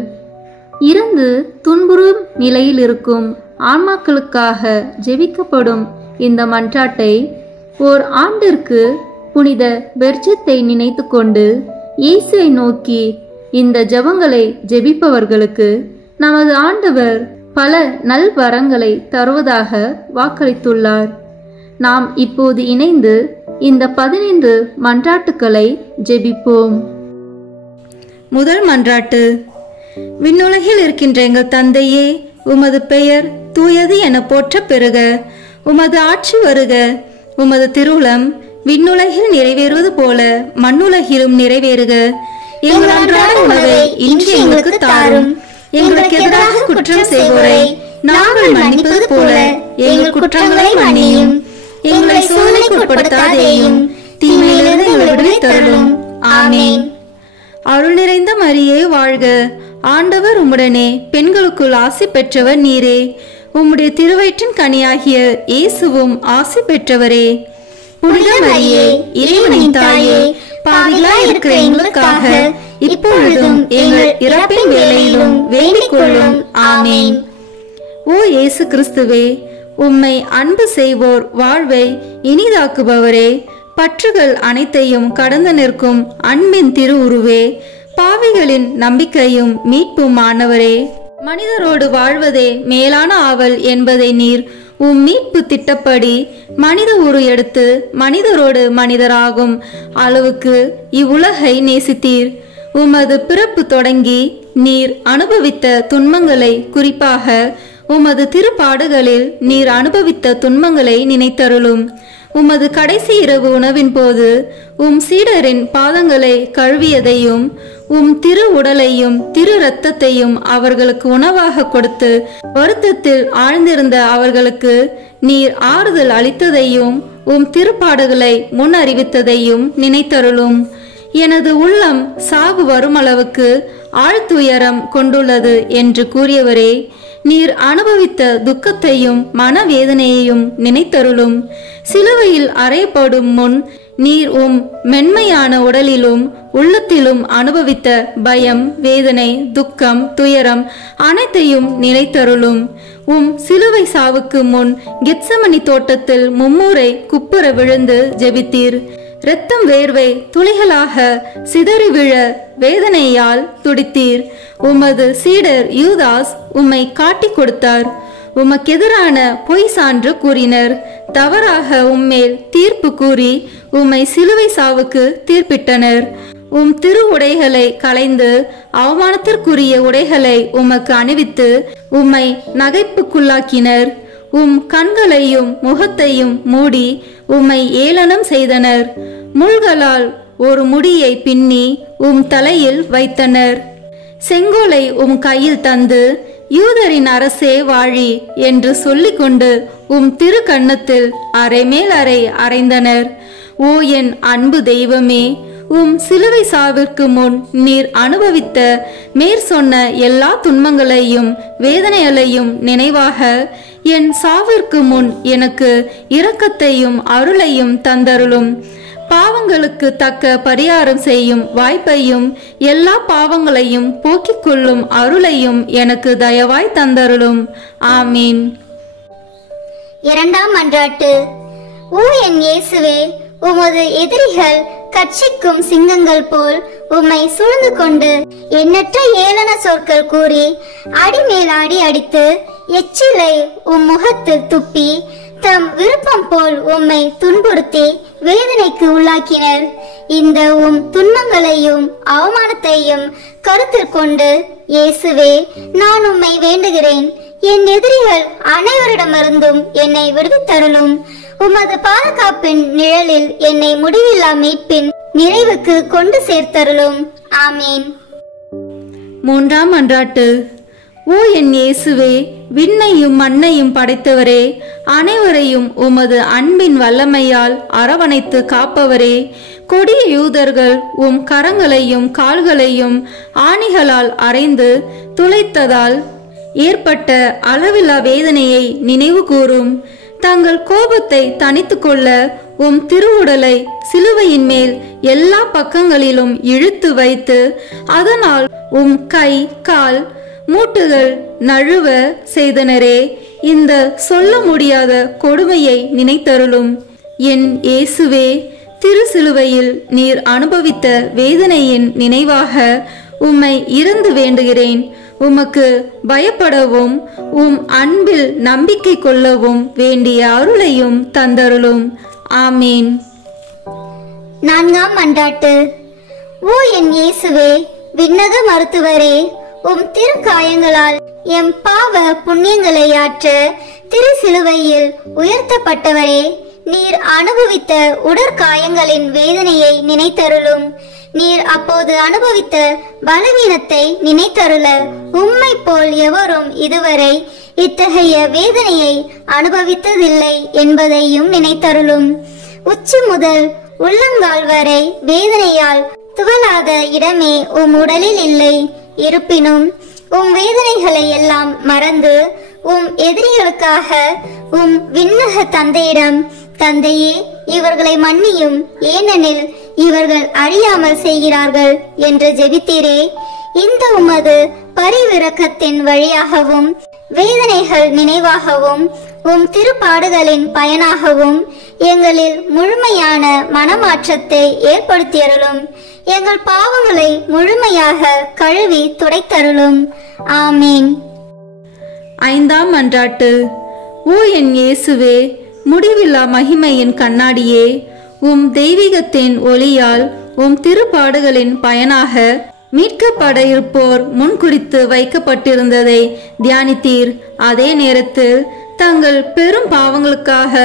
இறந்து துன்புறும் நிலையில் இருக்கும் ஆன்மாக்களுக்காக ஜெபிக்கப்படும் இந்த மன்றாட்டை ஓர் ஆண்டிற்கு புனித பெர்ஜத்தை நினைத்து கொண்டு இயேசுவை நோக்கி இந்த ஜெபங்களை ஜெபிப்பவர்களுக்கு நமது ஆண்டவர் பல நல்வரங்களை தருவதாக வாக்களித்துள்ளார். நாம் இப்போது இணைந்து இந்த 15 மன்றாட்டுக்களை ஜெபிப்போம். முதல் மன்றாட்டு. விண்ணுலகில் இருக்கின்ற எங்கள் தந்தையே, உமது பெயர் தூயது என போற்ற பெறுக. உமது ஆட்சி வருக. உமது திருவுளம் விண்ணுலகில் நிறைவேறுவது போல மண்ணுலகிலும் நிறைவேறுக. எங்கள் அன்றாட உணவை இன்று எங்களுக்கு தாரும். எங்களுக்கு எதிராக குற்றம் செய்வோரை நாங்கள் மன்னிப்பது போல எங்கள் குற்றங்களை மன்னியும். எங்களை சோதனைக்கு உட்படுத்தாதேயும், தீமையிலிருந்து எங்களை விடுவித்தருளும். ஆமென். அருள் நிறைந்த மரியே வாழ்க. ஆண்டவர் உம்முடனே, பெண்களுக்குள் ஆசி பெற்றவர் நீரே. உம்முடைய திருவயிற்றின் கனியாகிய இயேசுவும் ஆசி பெற்றவரே. புனித மரியே, இறைவனின் தாயே, பாவிகளாய் இருக்கிற எங்களுக்காக இப்பொழுதும் எங்கள் இறப்பின் வேளையிலும் வேண்டிக் கொள்ளும். ஆமென். ஓ இயேசு கிறிஸ்துவே, உம்மை அன்பு செய்வோர் வாழ்வை இனிதாக்குபவரே, பற்றுகள் அனைத்தையும் கடந்து நிற்கும் அன்பின் திருவுருவே, பாவிகளின் நம்பிக்கையும் மீட்பும் ஆனவரே, மனிதரோடு வாழ்வதே மேலான ஆவல் என்பதை நீர் உம் மீட்பு திட்டப்படி மனித உரு எடுத்து மனிதரோடு மனிதராகும் அளவுக்கு இவ்வுலகை நேசித்தீர். உமது பிறப்பு தொடங்கி நீர் அனுபவித்த துன்பங்களை, குறிப்பாக உமது திருப்பாடுகளில் நீர் அனுபவித்த துன்பங்களை நினைத்தருளும். உமது கடைசி இரவு உணவின் போது உம் சீடரின் பாதங்களை கழுவியதையும் உம் திரு உடலையும் திரு இரத்தத்தையும் அவர்களுக்கு உணவாக கொடுத்து வருத்தத்தில் ஆழ்ந்திருந்த அவர்களுக்கு நீர் ஆறுதல் அளித்ததையும் உம் திருப்பாடுகளை முன் அறிவித்ததையும் நினைத்தருளும். எனது உள்ளம் சாவு வருமளவுக்கு ஆழ்துயரம் கொண்டுள்ளது என்று கூறியவரே, நீர் அனுபவித்த துக்கத்தையும் மனவேதனையையும் நினைத்தருளும். சிலுவையில் அறையப்படும் முன் நீர் உம் மென்மையான உடலிலும் உள்ளத்திலும் அனுபவித்த பயம், வேதனை, துக்கம், துயரம் அனைத்தையும் நினைத்தருளும். உம் சிலுவை சாவுக்கு முன் கெத்சமனி தோட்டத்தில் மும்முறை குப்புற விழுந்து ஜெபித்தீர். இரத்தம் வேர்வை துளிகளாக சிதறி விழ வேதனையால் துடித்தீர். உமது சீடர் யூதாஸ் உம்மை காட்டிக் கொடுத்தார். உமக்கெதிரான பொய் சான்று கூறினர். தவறாக உம்மேல் தீர்ப்பு கூறி உம்மை சிலுவை சாவுக்கு தீர்ப்பிட்டனர். உம் திரு உடைகளை களைந்து அவமானத்திற்குரிய உடைகளை உமக்கு அணிவித்து உம்மை நகைப்புக்குள்ளாக்கினர். உம் கண்களையும் முகத்தையும் மூடி உம்மை ஏளனம் செய்தனர். முள்களால் ஒரு முடியை பின்னி உம் தலையில் வைத்தனர். செங்கோலை உம் கையில் தந்து யூதரின் அரசே வாழி என்று சொல்லிக்கொண்டு உம் திரு கன்னத்தில் அரை மேல் அறை அறைந்தனர். ஓ என் அன்பு தெய்வமே, உம் சிலுவை சாவிற்கு முன் நீர் அனுபவித்த மேற் சொன்ன எல்லா துன்பங்களையும் வேதனைகளையும் நினைவாக என் சாவிற்கு முன் எனக்கு இரக்கத்தையும் அருளையும் தந்தருளும். பாவங்களுக்கு தக்க பரிகாரம் செய்யும் வாய்ப்பையும் எல்லா பாவங்களையும் போக்கிக் கொள்ளும் அருளையும் எனக்கு தயவாய் தந்தருளும். ஆமீன். இரண்டாம் மன்றாட்டு. ஓ என் இயேசுவே, உமது எதிரிகள் கட்சிக்கும் சிங்கங்கள் போல் உம்மை சூழ்ந்து கொண்டு எண்ணற்ற ஏளன சொற்கள் கூறி அடிமேல் அடி அடித்து எச்சிலை உம் முகத்தில் துப்பி தம் விருப்பம் போல் உம்மை துன்புறுத்தி வேதனைக்கு உள்ளாக்கினர். இந்த உம் துன்பங்களையும் அவமானத்தையும் கருத்தில் கொண்டு இயேசுவே, நான் உம்மை வேண்டுகிறேன். என் எதிரிகள் அனைவரிடமிருந்தும் என்னை விடுவித்தருளும். உமது பாதுகாப்பின் நிழலில் என்னை முடிவில்லா மீட்பின் நிறைவுக்கு கொண்டு சேர்த்தருளும். ஆமீன். மூன்றாம் மன்றாட்டு. ஓ என் இயேசுவே, விண்ணையும் மண்ணையும் படைத்தவரே, அனைவரையும் உமது அன்பின் வல்லமையால் அரவணைத்து காப்பவரே, கொடிய யூதர்கள் உம் கரங்களையும் கால்களையும் ஆணிகளால் அறைந்து துளைத்ததால் ஏற்பட்ட அளவில்லா வேதனையை நினைவு கூறும். தங்கள் கோபத்தை தணித்து கொள்ள உம் திருவுடலை சிலுவையின் மேல் எல்லா பக்கங்களிலும் இழுத்து வைத்து அதனால் உம் கை கால் மூட்டுகள் நழுவ செய்தனரே, இந்த சொல்ல முடியாத கொடுமையை நினைத்தருளும். என் இயேசுவே, திருசிலுவையில் நீர் அனுபவித்த வேதனையின் நினைவாக உம்மை இருந்து வேண்டுகிறேன். உமக்கு பயப்படவும் உம் அன்பில் நம்பிக்கை கொள்ளவும் வேண்டிய அருளையும் தந்தருளும். ஆமீன். 4ஆம் மன்றாட்டு. ஓ என் இயேசுவே, விண்ணக மருத்துவரே, உம் திருக்காயங்களால் எம் பாவ புண்ணியங்களை ஆற்ற திருசிலுவையில் உயர்த்தப்பட்டவரே, நீர் அனுபவித்த உடற்காயங்களின் வேதனையை நினைத்தருளும். நீர் அப்போது அனுபவித்த பலவீனத்தை நினைத்தருள உம்மை போல் எவரும் இதுவரை இத்தகைய வேதனையை அனுபவித்ததில்லை என்பதையும் நினைத்தருளும். உச்சி முதல் உள்ளங்கால் வரை வேதனையால் துவளாத இடமே உம் உடலில் இல்லை. இருப்பினும் உம் வேதனைகளை எல்லாம் மறந்து உம் எதிரிகளுக்காக உம் விண்ணக தந்தையிடம், தந்தையே, இவர்களை மன்னியும், ஏனெனில் இவர்கள் அறியாமல் செய்கிறார்கள் என்று ஜெபித்தீரே. இந்த உமது பரிவிரக்கத்தின் வழியாகவும் வேதனைகள் நினைவாகவும் உம் திருப்பாடுகளின் பயனாகவும் எங்களில் முழுமையான மனமாற்றத்தை ஏற்படுத்தியருளும். எங்கள் பாவங்களை முழுமையாக கழுவி துடைத்தருளும். ஆமீன். 5ஆம் மன்றாட்டு. ஓ என் இயேசுவே, முடிவில்லா மகிமையின் கண்ணாடியே, உம் தெய்வீகத்தின் ஒளியால் உம் திருப்பாடுகளின் பயனாக மீட்கப்பட இருப்போர் முன்குறித்து வைக்கப்பட்டிருந்ததை தியானித்தீர். அதே நேரத்தில் தங்கள் பெரும் பாவங்களுக்காக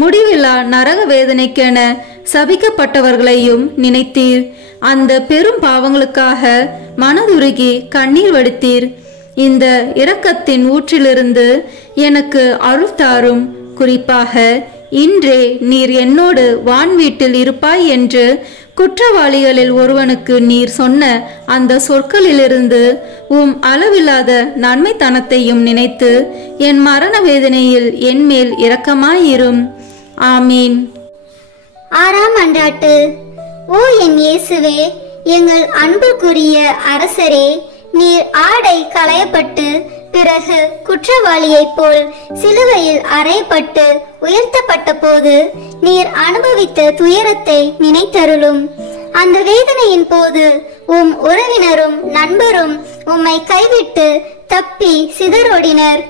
முடிவில்லா நரக வேதனைக்கென சபிக்கப்பட்டவர்களையும் நினைத்தீர். அந்த பெரும் பாவங்களுக்காக மனதுருகி கண்ணீர் வடித்தீர். இந்த இரக்கத்தின் ஊற்றிலிருந்து எனக்கு அருள் தாரும். குறிப்பாக இன்றே நீர் என்னோடு வான் வீட்டில் இருப்பாய் என்று குற்றவாளிகளில் ஒருவனுக்கு நீர் சொன்ன அந்த சொற்களிலிருந்து உம் அளவில்லாத நன்மைத்தனத்தையும் நினைத்து என் மரண வேதனையில் என்மேல் இரக்கமாயிரும். ஆமீன். 6ஆம் மன்றாட்டு. ஓ என் இயேசுவே, எங்கள் அன்புக்குரிய அரசரே, நீர் ஆடை களையப்பட்டு பிறகு குற்றவாளியைப் போல் சிலுவையில் அறையப்பட்டு உயர்த்தப்பட்ட போது நீர் அனுபவித்த துயரத்தை நினைத்தருளும். அந்த வேதனையின் போது உம் உறவினரும் நண்பரும் உம்மை கைவிட்டு தப்பி சிதறோடினர்.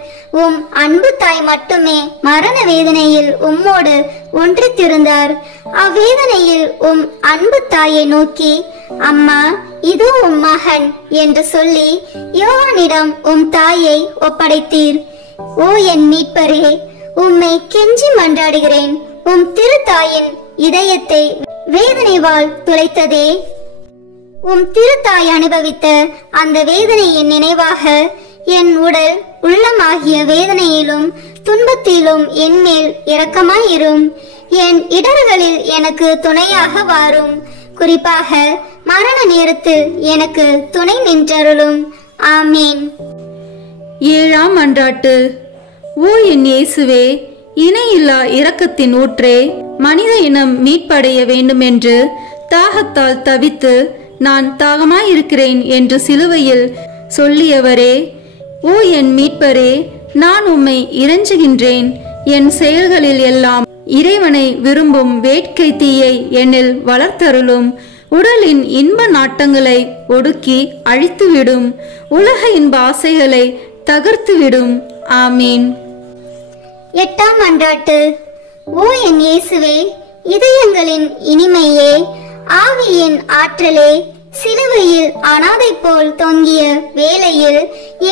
உம் அன்பு தாய் மட்டுமே மரண வேதனையில் உம்மோடு ஒன்றித்திருந்தார். அவ்வேதனையில் உம் அன்பு தாயை நோக்கி, அம்மா, இது உம் மகன் என்று சொல்லி யோவானிடம் உம் தாயை ஒப்படைத்தீர். ஓ என் மீட்பரே, உம்மை கெஞ்சி மன்றாடுகிறேன். உம் திருத்தாயின் இதயத்தை வேதனைவால் துளைத்ததே. உம் திருத்தாய் அனுபவித்த அந்த வேதனையின் நினைவாக என் உடல் உள்ளமாகிய வேதனையிலும் துன்பத்திலும் என்மேல் இரக்கமாயிரும். என் இடர்களில் எனக்கு துணையாக வாரும். குறிப்பாக மரண நேரத்தில் எனக்கு துணை நின்றருளும். ஆமீன். 7ஆம் மன்றாட்டு. ஓ என் இயேசுவே, இணையில்லா இரக்கத்தின் ஊற்றே, மனித இனம் மீட்படைய வேண்டுமென்று தாகத்தால் தவித்து நான் தாகமாயிருக்கிறேன் என்று சிலுவையில் சொல்லியவரே, ஓ என் மீட்பரே, நான் உம்மை இறைஞ்சுகின்றேன். என் செயல்களில் எல்லாம் இறைவனை விரும்பும் வேட்கை தீயை என்னில் வளர்த்தருளும். உடலின் இன்ப நாட்டங்களை ஒடுக்கி அழித்துவிடும். உலக இன்ப ஆசைகளை தகர்த்துவிடும். ஆமீன். 8ஆம் மன்றாட்டு. ஓ என் இயேசுவே, இதயங்களின் இனிமையே, ஆவியின் ஆற்றலே, சிலுவையில் அனாதை போல் தொங்கிய வேளையில்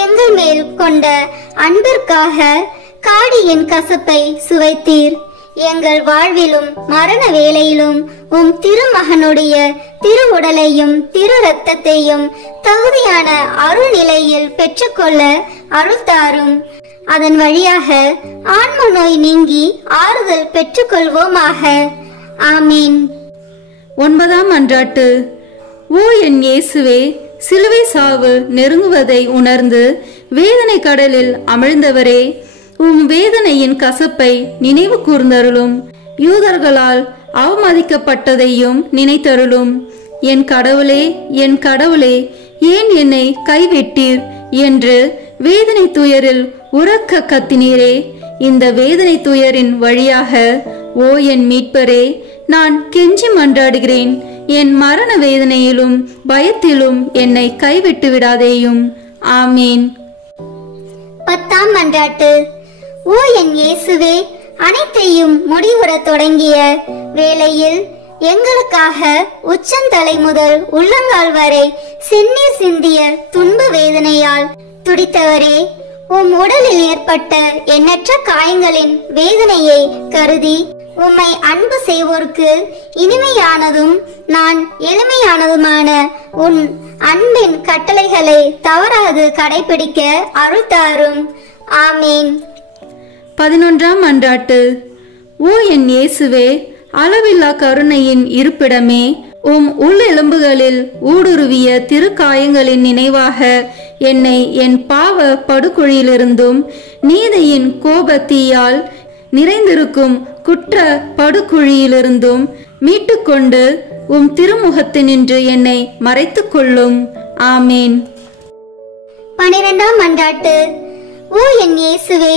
எங்கள் மேல் கொண்ட அன்பிற்காக காடியின் கசப்பை சுவைத்தீர். எங்கள் வாழ்விலும் மரண வேளையிலும் உம் திருமகனுடைய திருவுடலையும் திரு இரத்தத்தையும் தகுதியான அருள் நிலையில் பெற்றுக்கொள்ள அருள் தாரும். அதன் வழியாக ஆன்ம நோய் நீங்கி ஆறுதல் பெற்றுக்கொள்வோமாக. ஆமீன். 9ஆம் மன்றாட்டு. ஓ என் இயேசுவே, சிலுவை சாவு நெருங்குவதை உணர்ந்து வேதனை கடலில் அமிழ்ந்தவரே, உம் வேதனையின் கசப்பை நினைவு கூர்ந்தருளும். யூதர்களால் அவமதிக்கப்பட்டதையும் நினைத்தருளும். என் கடவுளே, என் கடவுளே, ஏன் என்னை கைவிட்டீர் என்று வேதனை துயரில் உரக்க கத்தினீரே. இந்த வேதனை துயரின் வழியாக ஓ என் மீட்பரே, நான் கெஞ்சி மன்றாடுகிறேன். என் மரண வேதனையிலும் பயத்திலும் என்னை கைவிட்டு விடாதேயும். ஆமீன். 10ஆம் மன்றாட்டு. ஓ என் இயேசுவே, அனைத்தையும் முடிவுறத் தொடங்கிய வேளையில் எங்களுக்காக உச்சந்தலை முதல் உள்ளங்கால் வரை செந்நீர் சிந்திய துன்ப வேதனையால் துடித்தவரே, உம் உடலில் ஏற்பட்ட எண்ணற்ற காயங்களின் வேதனையை கருதி உம்மை அன்பு செய்வோர்க்கு இனிமையானதும் நான் எளிமையானதுமான உன் அன்பின் கட்டளைகளை தவறாது கடைபிடிக்க அருள் தாரும். ஆமீன். 11ஆம் மன்றாட்டு. ஓ என் இயேசுவே, அளவில்லா கருணையின் இருப்பிடமே, உம் உள்ளெலும்புகளில் ஊடுருவிய திருக்காயங்களின் நினைவாக என்னை என் பாவ படுகுழியிலிருந்தும் நீதியின் கோபத்தீயால் நிறைந்திருக்கும் குற்ற படுகுழியிலிருந்தும் மீட்டுக்கொண்டு உம் திருமுகத்தினின்று என்னை மறைத்துக் கொள்ளும். ஆமீன். 12ஆம் மன்றாட்டு. ஓ என் இயேசுவே,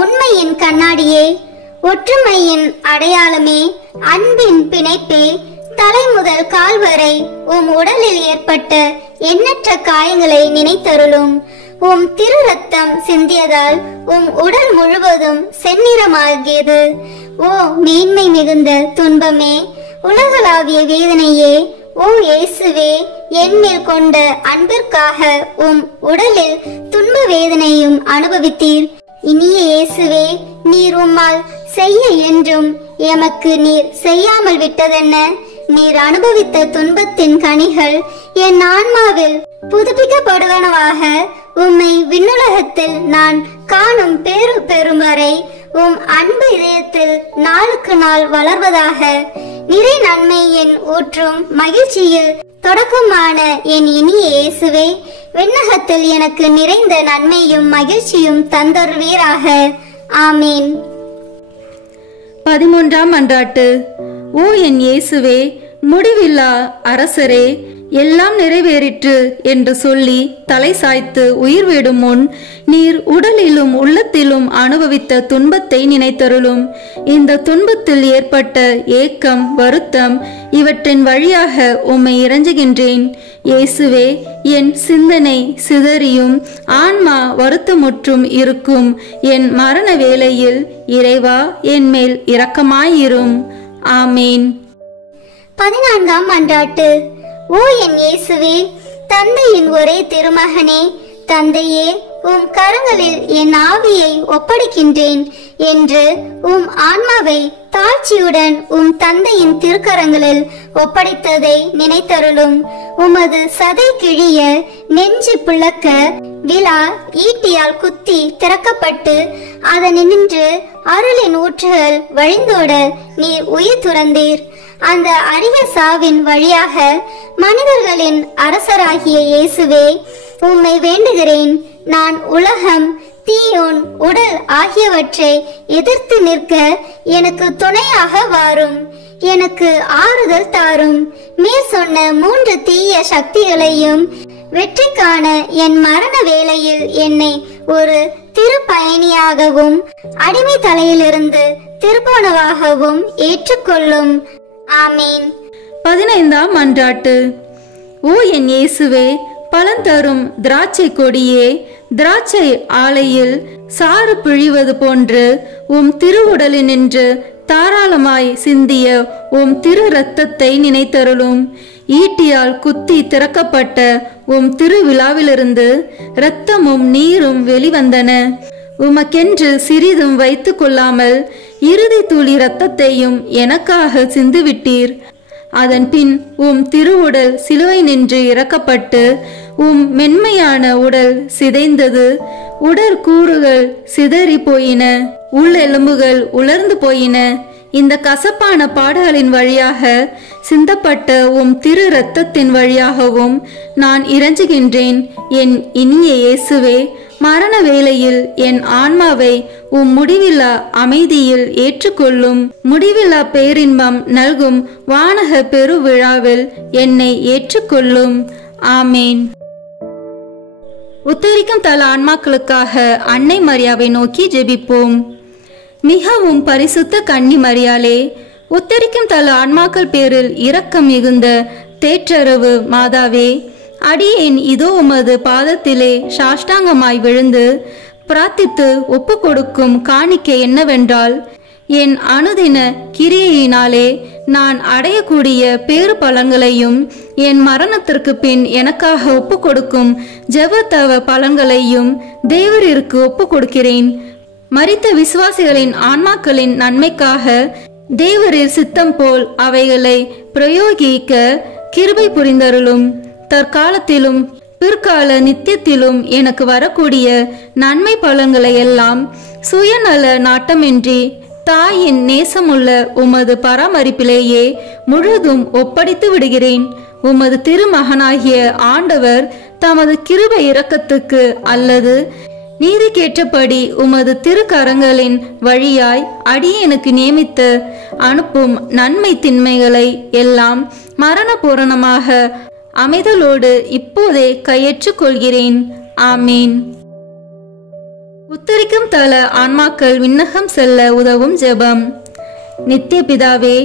உண்மையின் கண்ணாடியே, ஒற்றுமையின் அடையாளமே, அன்பின் பிணைப்பே, தலை முதல் கால் வரை உம் உடலில் ஏற்பட்ட எண்ணற்ற காயங்களை நினைத்தருளும். உம் திரு ரத்தம் சிந்தியதால் உம் உடல் முழுவதும் செந்நிறமாகியது. ஓ மேன்மை மிகுந்த துன்பமே, உலகளாவிய வேதனையே, ஓ இயேசுவே, என்மேல் கொண்ட அன்பிற்காக உம் உடலில் துன்ப வேதனையும் அனுபவித்தீர். இனிய இயேசுவே, நீர் உம்மால் செய்ய என்றும் எமக்கு நீர் செய்யாமல் விட்டதென்ன? நீர் அனுபவித்த துன்பத்தின் கனிகள் என் ஆன்மாவில் புதுப்பிக்கப்படுவனவாக உம்மை விண்ணுலகத்தில் நான் காணும் பேரு பெறும் வரை உம் அன்பு இதயத்தில் நாளுக்கு நாள் வளர்வதாக. நிறை நன்மையின் ஊற்றும் மகிழ்ச்சியில் தொடக்கமான என் இனிய இயேசுவே, விண்ணகத்தில் எனக்கு நிறைந்த நன்மையும் மகிழ்ச்சியும் தந்தருவீராக. ஆமீன். 13ஆம் மன்றாட்டு. ஓ என் இயேசுவே, முடிவில்லா அரசரே, எல்லாம் நிறைவேறிற்று என்று சொல்லி தலை சாய்த்து உயிர் விடும் முன் நீர் உடலிலும் உள்ளத்திலும் அனுபவித்த துன்பத்தை நினைத்தருளும். இந்த துன்பத்தில் ஏற்பட்ட ஏக்கம், வருத்தம் இவற்றின் வழியாக உம்மை இறைஞ்சுகின்றேன். இயேசுவே, என் சிந்தனை சிதறியும் ஆன்மா வருத்தமுற்றும் இருக்கும் என் மரண வேளையில் இறைவா, என் மேல் இரக்கமாயிரும். ஆமீன். 14ஆம் மன்றாட்டு. ஓ என் இயேசுவே, தந்தையின் ஒரே திருமகனே, தந்தையே, உம் கரங்களில் என் ஆவியை ஒப்படைக்கின்றேன் என்று உம் ஆன்மாவை தாழ்ச்சியுடன் உம் தந்தையின் திருக்கரங்களில் ஒப்படைத்ததை நினைத்தருளும். உமது சதை கிழிய, நெஞ்சு பிளக்க, விழா ஈட்டியால் குத்தி திறக்கப்பட்டு அதனின்று அருளின் ஊற்றுகள் வழிந்தோட நீர் உயிர் துறந்தீர். அந்த அரிய சாவின் வழியாக மனிதர்களின் அரசராகிய இயேசுவே, உம்மை வேண்டுகிறேன். நான் உலகம், தீயோன், உடல் ஆகியவற்றை எதிர்த்து நிற்க எனக்கு துணையாக வாரும். எனக்கு ஆறுதல் தாரும். மேற் சொன்ன 3 தீய சக்திகளையும் வெற்றி காண என் மரண வேளையில் என்னை ஒரு திருப்பயணியாகவும் அடிமை தலையிலிருந்து திருப்போனவாகவும் ஏற்றுக்கொள்ளும். ஆமீன். 15ஆம் மன்றாட்டு. ஓ என் இயேசுவே, பலந்தரும் திராட்சை கொடியே, திராட்சை ஆலையில் சாறு பிழிவது போன்று உம் திருவுடலினின்று தாராளமாய் சிந்திய உம் திரு இரத்தத்தை நினைத்தருளும். ஈட்டியால் குத்தி திறக்கப்பட்ட உம் திருவிழாவிலிருந்து இரத்தமும் நீரும் வெளிவந்தன. உமக்கென்று சிறிதும் வைத்து கொள்ளாமல் இறுதி துளி இரத்தத்தையும் எனக்காக சிந்துவிட்டீர். அதன் பின் உம் திருவுடல் சிலுவை நின்று இறக்கப்பட்டு மென்மையான உடல் சிதைந்தது, உடற்கூறுகள் சிதறி போயின, உள்ளெலும்புகள் உலர்ந்து போயின. இந்த கசப்பான பாடுகளின் வழியாக சிந்தப்பட்ட திரு இரத்தத்தின் வழியாகவும் நான் இறைஞ்சுகின்றேன். என் இனிய இயேசுவே, மரண வேளையில் என் ஆன்மாவை முடிவில்லா அமைதியில் ஏற்றுக்கொள்ளும். முடிவில்லா பேரின்பம் நல்கும் வானக பெருவிழாவில் என்னை ஏற்றுக்கொள்ளும். ஆமேன். உத்தரிக்கும் தல ஆன்மாக்களுக்காக அன்னை மரியாவை நோக்கி ஜெபிப்போம். மிகவும் பரிசுத்த கன்னி மரியாளே, உத்தரிக்கும் தல ஆன்மாக்கள் பேரில் இரக்கம் மிகுந்த தேற்றரவு மாதாவே, அடியேன் இதோ உமது பாதத்திலே சாஷ்டாங்கமாய் விழுந்து பிரார்த்தித்து ஒப்பு கொடுக்கும் காணிக்கை என்னவென்றால், என் அனுதின கிரியையினாலே நான் அடையக்கூடிய பேறு பலன்களையும், என் மரணத்திற்கு பின் எனக்காக ஒப்பு கொடுக்கும் ஜெபத்தவ பலன்களையும் தேவரிற்கு ஒப்பு கொடுக்கிறேன். மரித்த விசுவாசிகளின் ஆன்மாக்களின் நன்மைக்காக தேவரின் சித்தம் போல் அவைகளை பிரயோகிக்க கிருபை புரிந்தருளும். தற்காலத்திலும் பிற்கால நித்தியத்திலும் எனக்கு வரக்கூடிய நன்மை பலன்களை எல்லாம் சுயநல நாட்டமின்றி தாயின் நேசமுள்ள உமது பராமரிப்பிலேயே முழுதும் ஒப்படைத்து விடுகிறேன். உமது திருமகனாகிய ஆண்டவர் தமது கிருபை இரக்கத்துக்கு அல்லது நீதிக்கேற்றபடி உமது திருக்கரங்களின் வழியாய் அடியேனுக்கு நியமித்து அனுப்பும் நன்மை திண்மைகளை எல்லாம் மரண பூரணமாக அமைதலோடு இப்போதே கையேற்றுக் கொள்கிறேன். ஆமீன். உத்தரிக்கும் தல ஆன்மாக்கள் விண்ணகம் செல்ல உதவும் ஜெபம். நித்திய பிதாவே,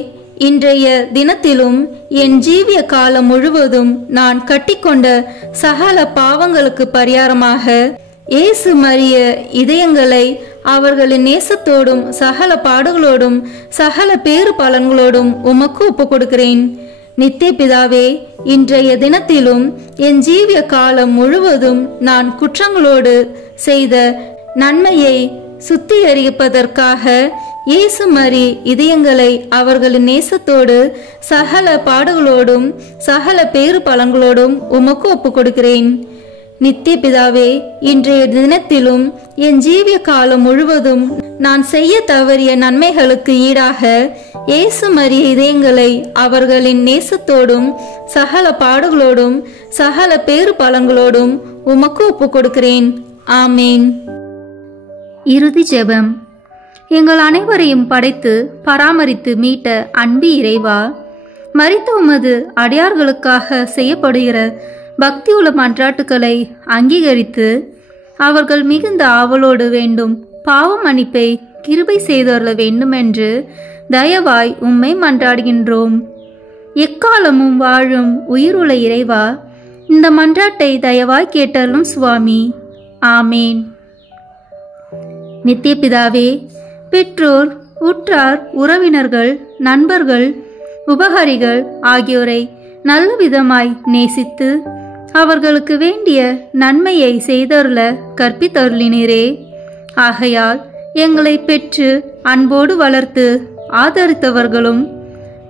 இன்றைய தினத்திலும் என் ஜீவிய காலம் முழுவதும் நான் கட்டிக்கொண்ட சகல பாவங்களுக்கு பரிகாரமாக இயேசு மரிய இதயங்களை அவர்களின் நேசத்தோடும் சகல பாடுகளோடும் சகல பேறு பலன்களோடும் உமக்கு ஒப்பு கொடுக்கிறேன். நித்திய பிதாவே, இன்றைய தினத்திலும் என் ஜீவிய காலம் முழுவதும் நான் குற்றங்களோடு செய்த நன்மையை சுத்திகரிப்பதற்காக இயேசு மரி இதயங்களை அவர்களின் நேசத்தோடு சகல பாடுகளோடும் சகல பேறு பலன்களோடும் உமக்கு ஒப்பு கொடுக்கிறேன். நித்திய பிதாவே, இன்றைய தினத்திலும் என் ஜீவிய காலம் முழுவதும் நான் செய்ய தவறிய நன்மைகளுக்கு ஈடாக இயேசு மரிய இதயங்களை அவர்களின் நேசத்தோடும் சகல பாடுகளோடும் சகல பேறு பலன்களோடும் உமக்கு ஒப்பு கொடுக்கிறேன். ஆமேன். இறுதி ஜெபம். எங்கள் அனைவரையும் படைத்து பராமரித்து மீட்ட அன்பு இறைவா, மரித்த உமது அடியார்களுக்காக செய்யப்படுகிற பக்தியுள்ள மன்றாட்டுக்களை அங்கீகரித்து அவர்கள் மிகுந்த ஆவலோடு வேண்டும் பாவ மன்னிப்பை கிருபை செய்தருள வேண்டுமென்று தயவாய் உம்மை மன்றாடுகின்றோம். எக்காலமும் வாழும் உயிருள்ள இறைவா, இந்த மன்றாட்டை தயவாய் கேட்டருளும் சுவாமி. ஆமேன். நித்திய பிதாவே, பெற்றோர், உற்றார், உறவினர்கள், நண்பர்கள், உபகாரிகள் ஆகியோரை நல்ல விதமாய் நேசித்து அவர்களுக்கு வேண்டிய நன்மையை செய்தருள கற்பித்தருளினரே. ஆகையால் எங்களை பெற்று அன்போடு வளர்த்து ஆதரித்தவர்களும்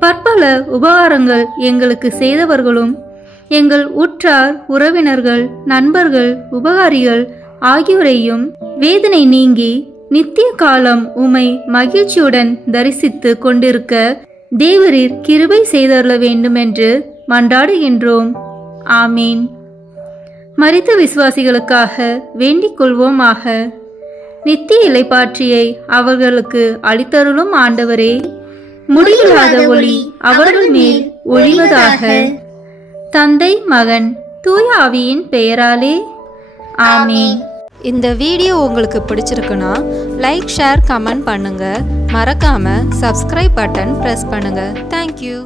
பற்பல உபகாரங்கள் எங்களுக்கு செய்தவர்களும் எங்கள் உற்றார், உறவினர்கள், நண்பர்கள், உபகாரிகள் ஆகியோரையும் வேதனை நீங்கி நித்திய காலம் உமை மகிழ்ச்சியுடன் தரிசித்து கொண்டிருக்க தேவரீர் கிருபை செய்தருள வேண்டுமென்று மன்றாடுகின்றோம். ஆமீன். மரித்த விசுவாசிகளுக்காக வேண்டிக் கொள்வோமாக. நித்திய இளைப்பாற்றியை அவர்களுக்கு அளித்தருளும் ஆண்டவரே, முடிவில்லாத ஒளி அவர்கள் மேல் ஒளிவதாக. தந்தை, மகன், தூய ஆவியின் பெயராலே. ஆமீன். இந்த வீடியோ உங்களுக்கு பிடிச்சிருக்குன்னா லைக், ஷேர், கமெண்ட் பண்ணுங்க. மறக்காம சப்ஸ்கிரைப் பட்டன் பிரஸ் பண்ணுங்க. தேங்க்யூ.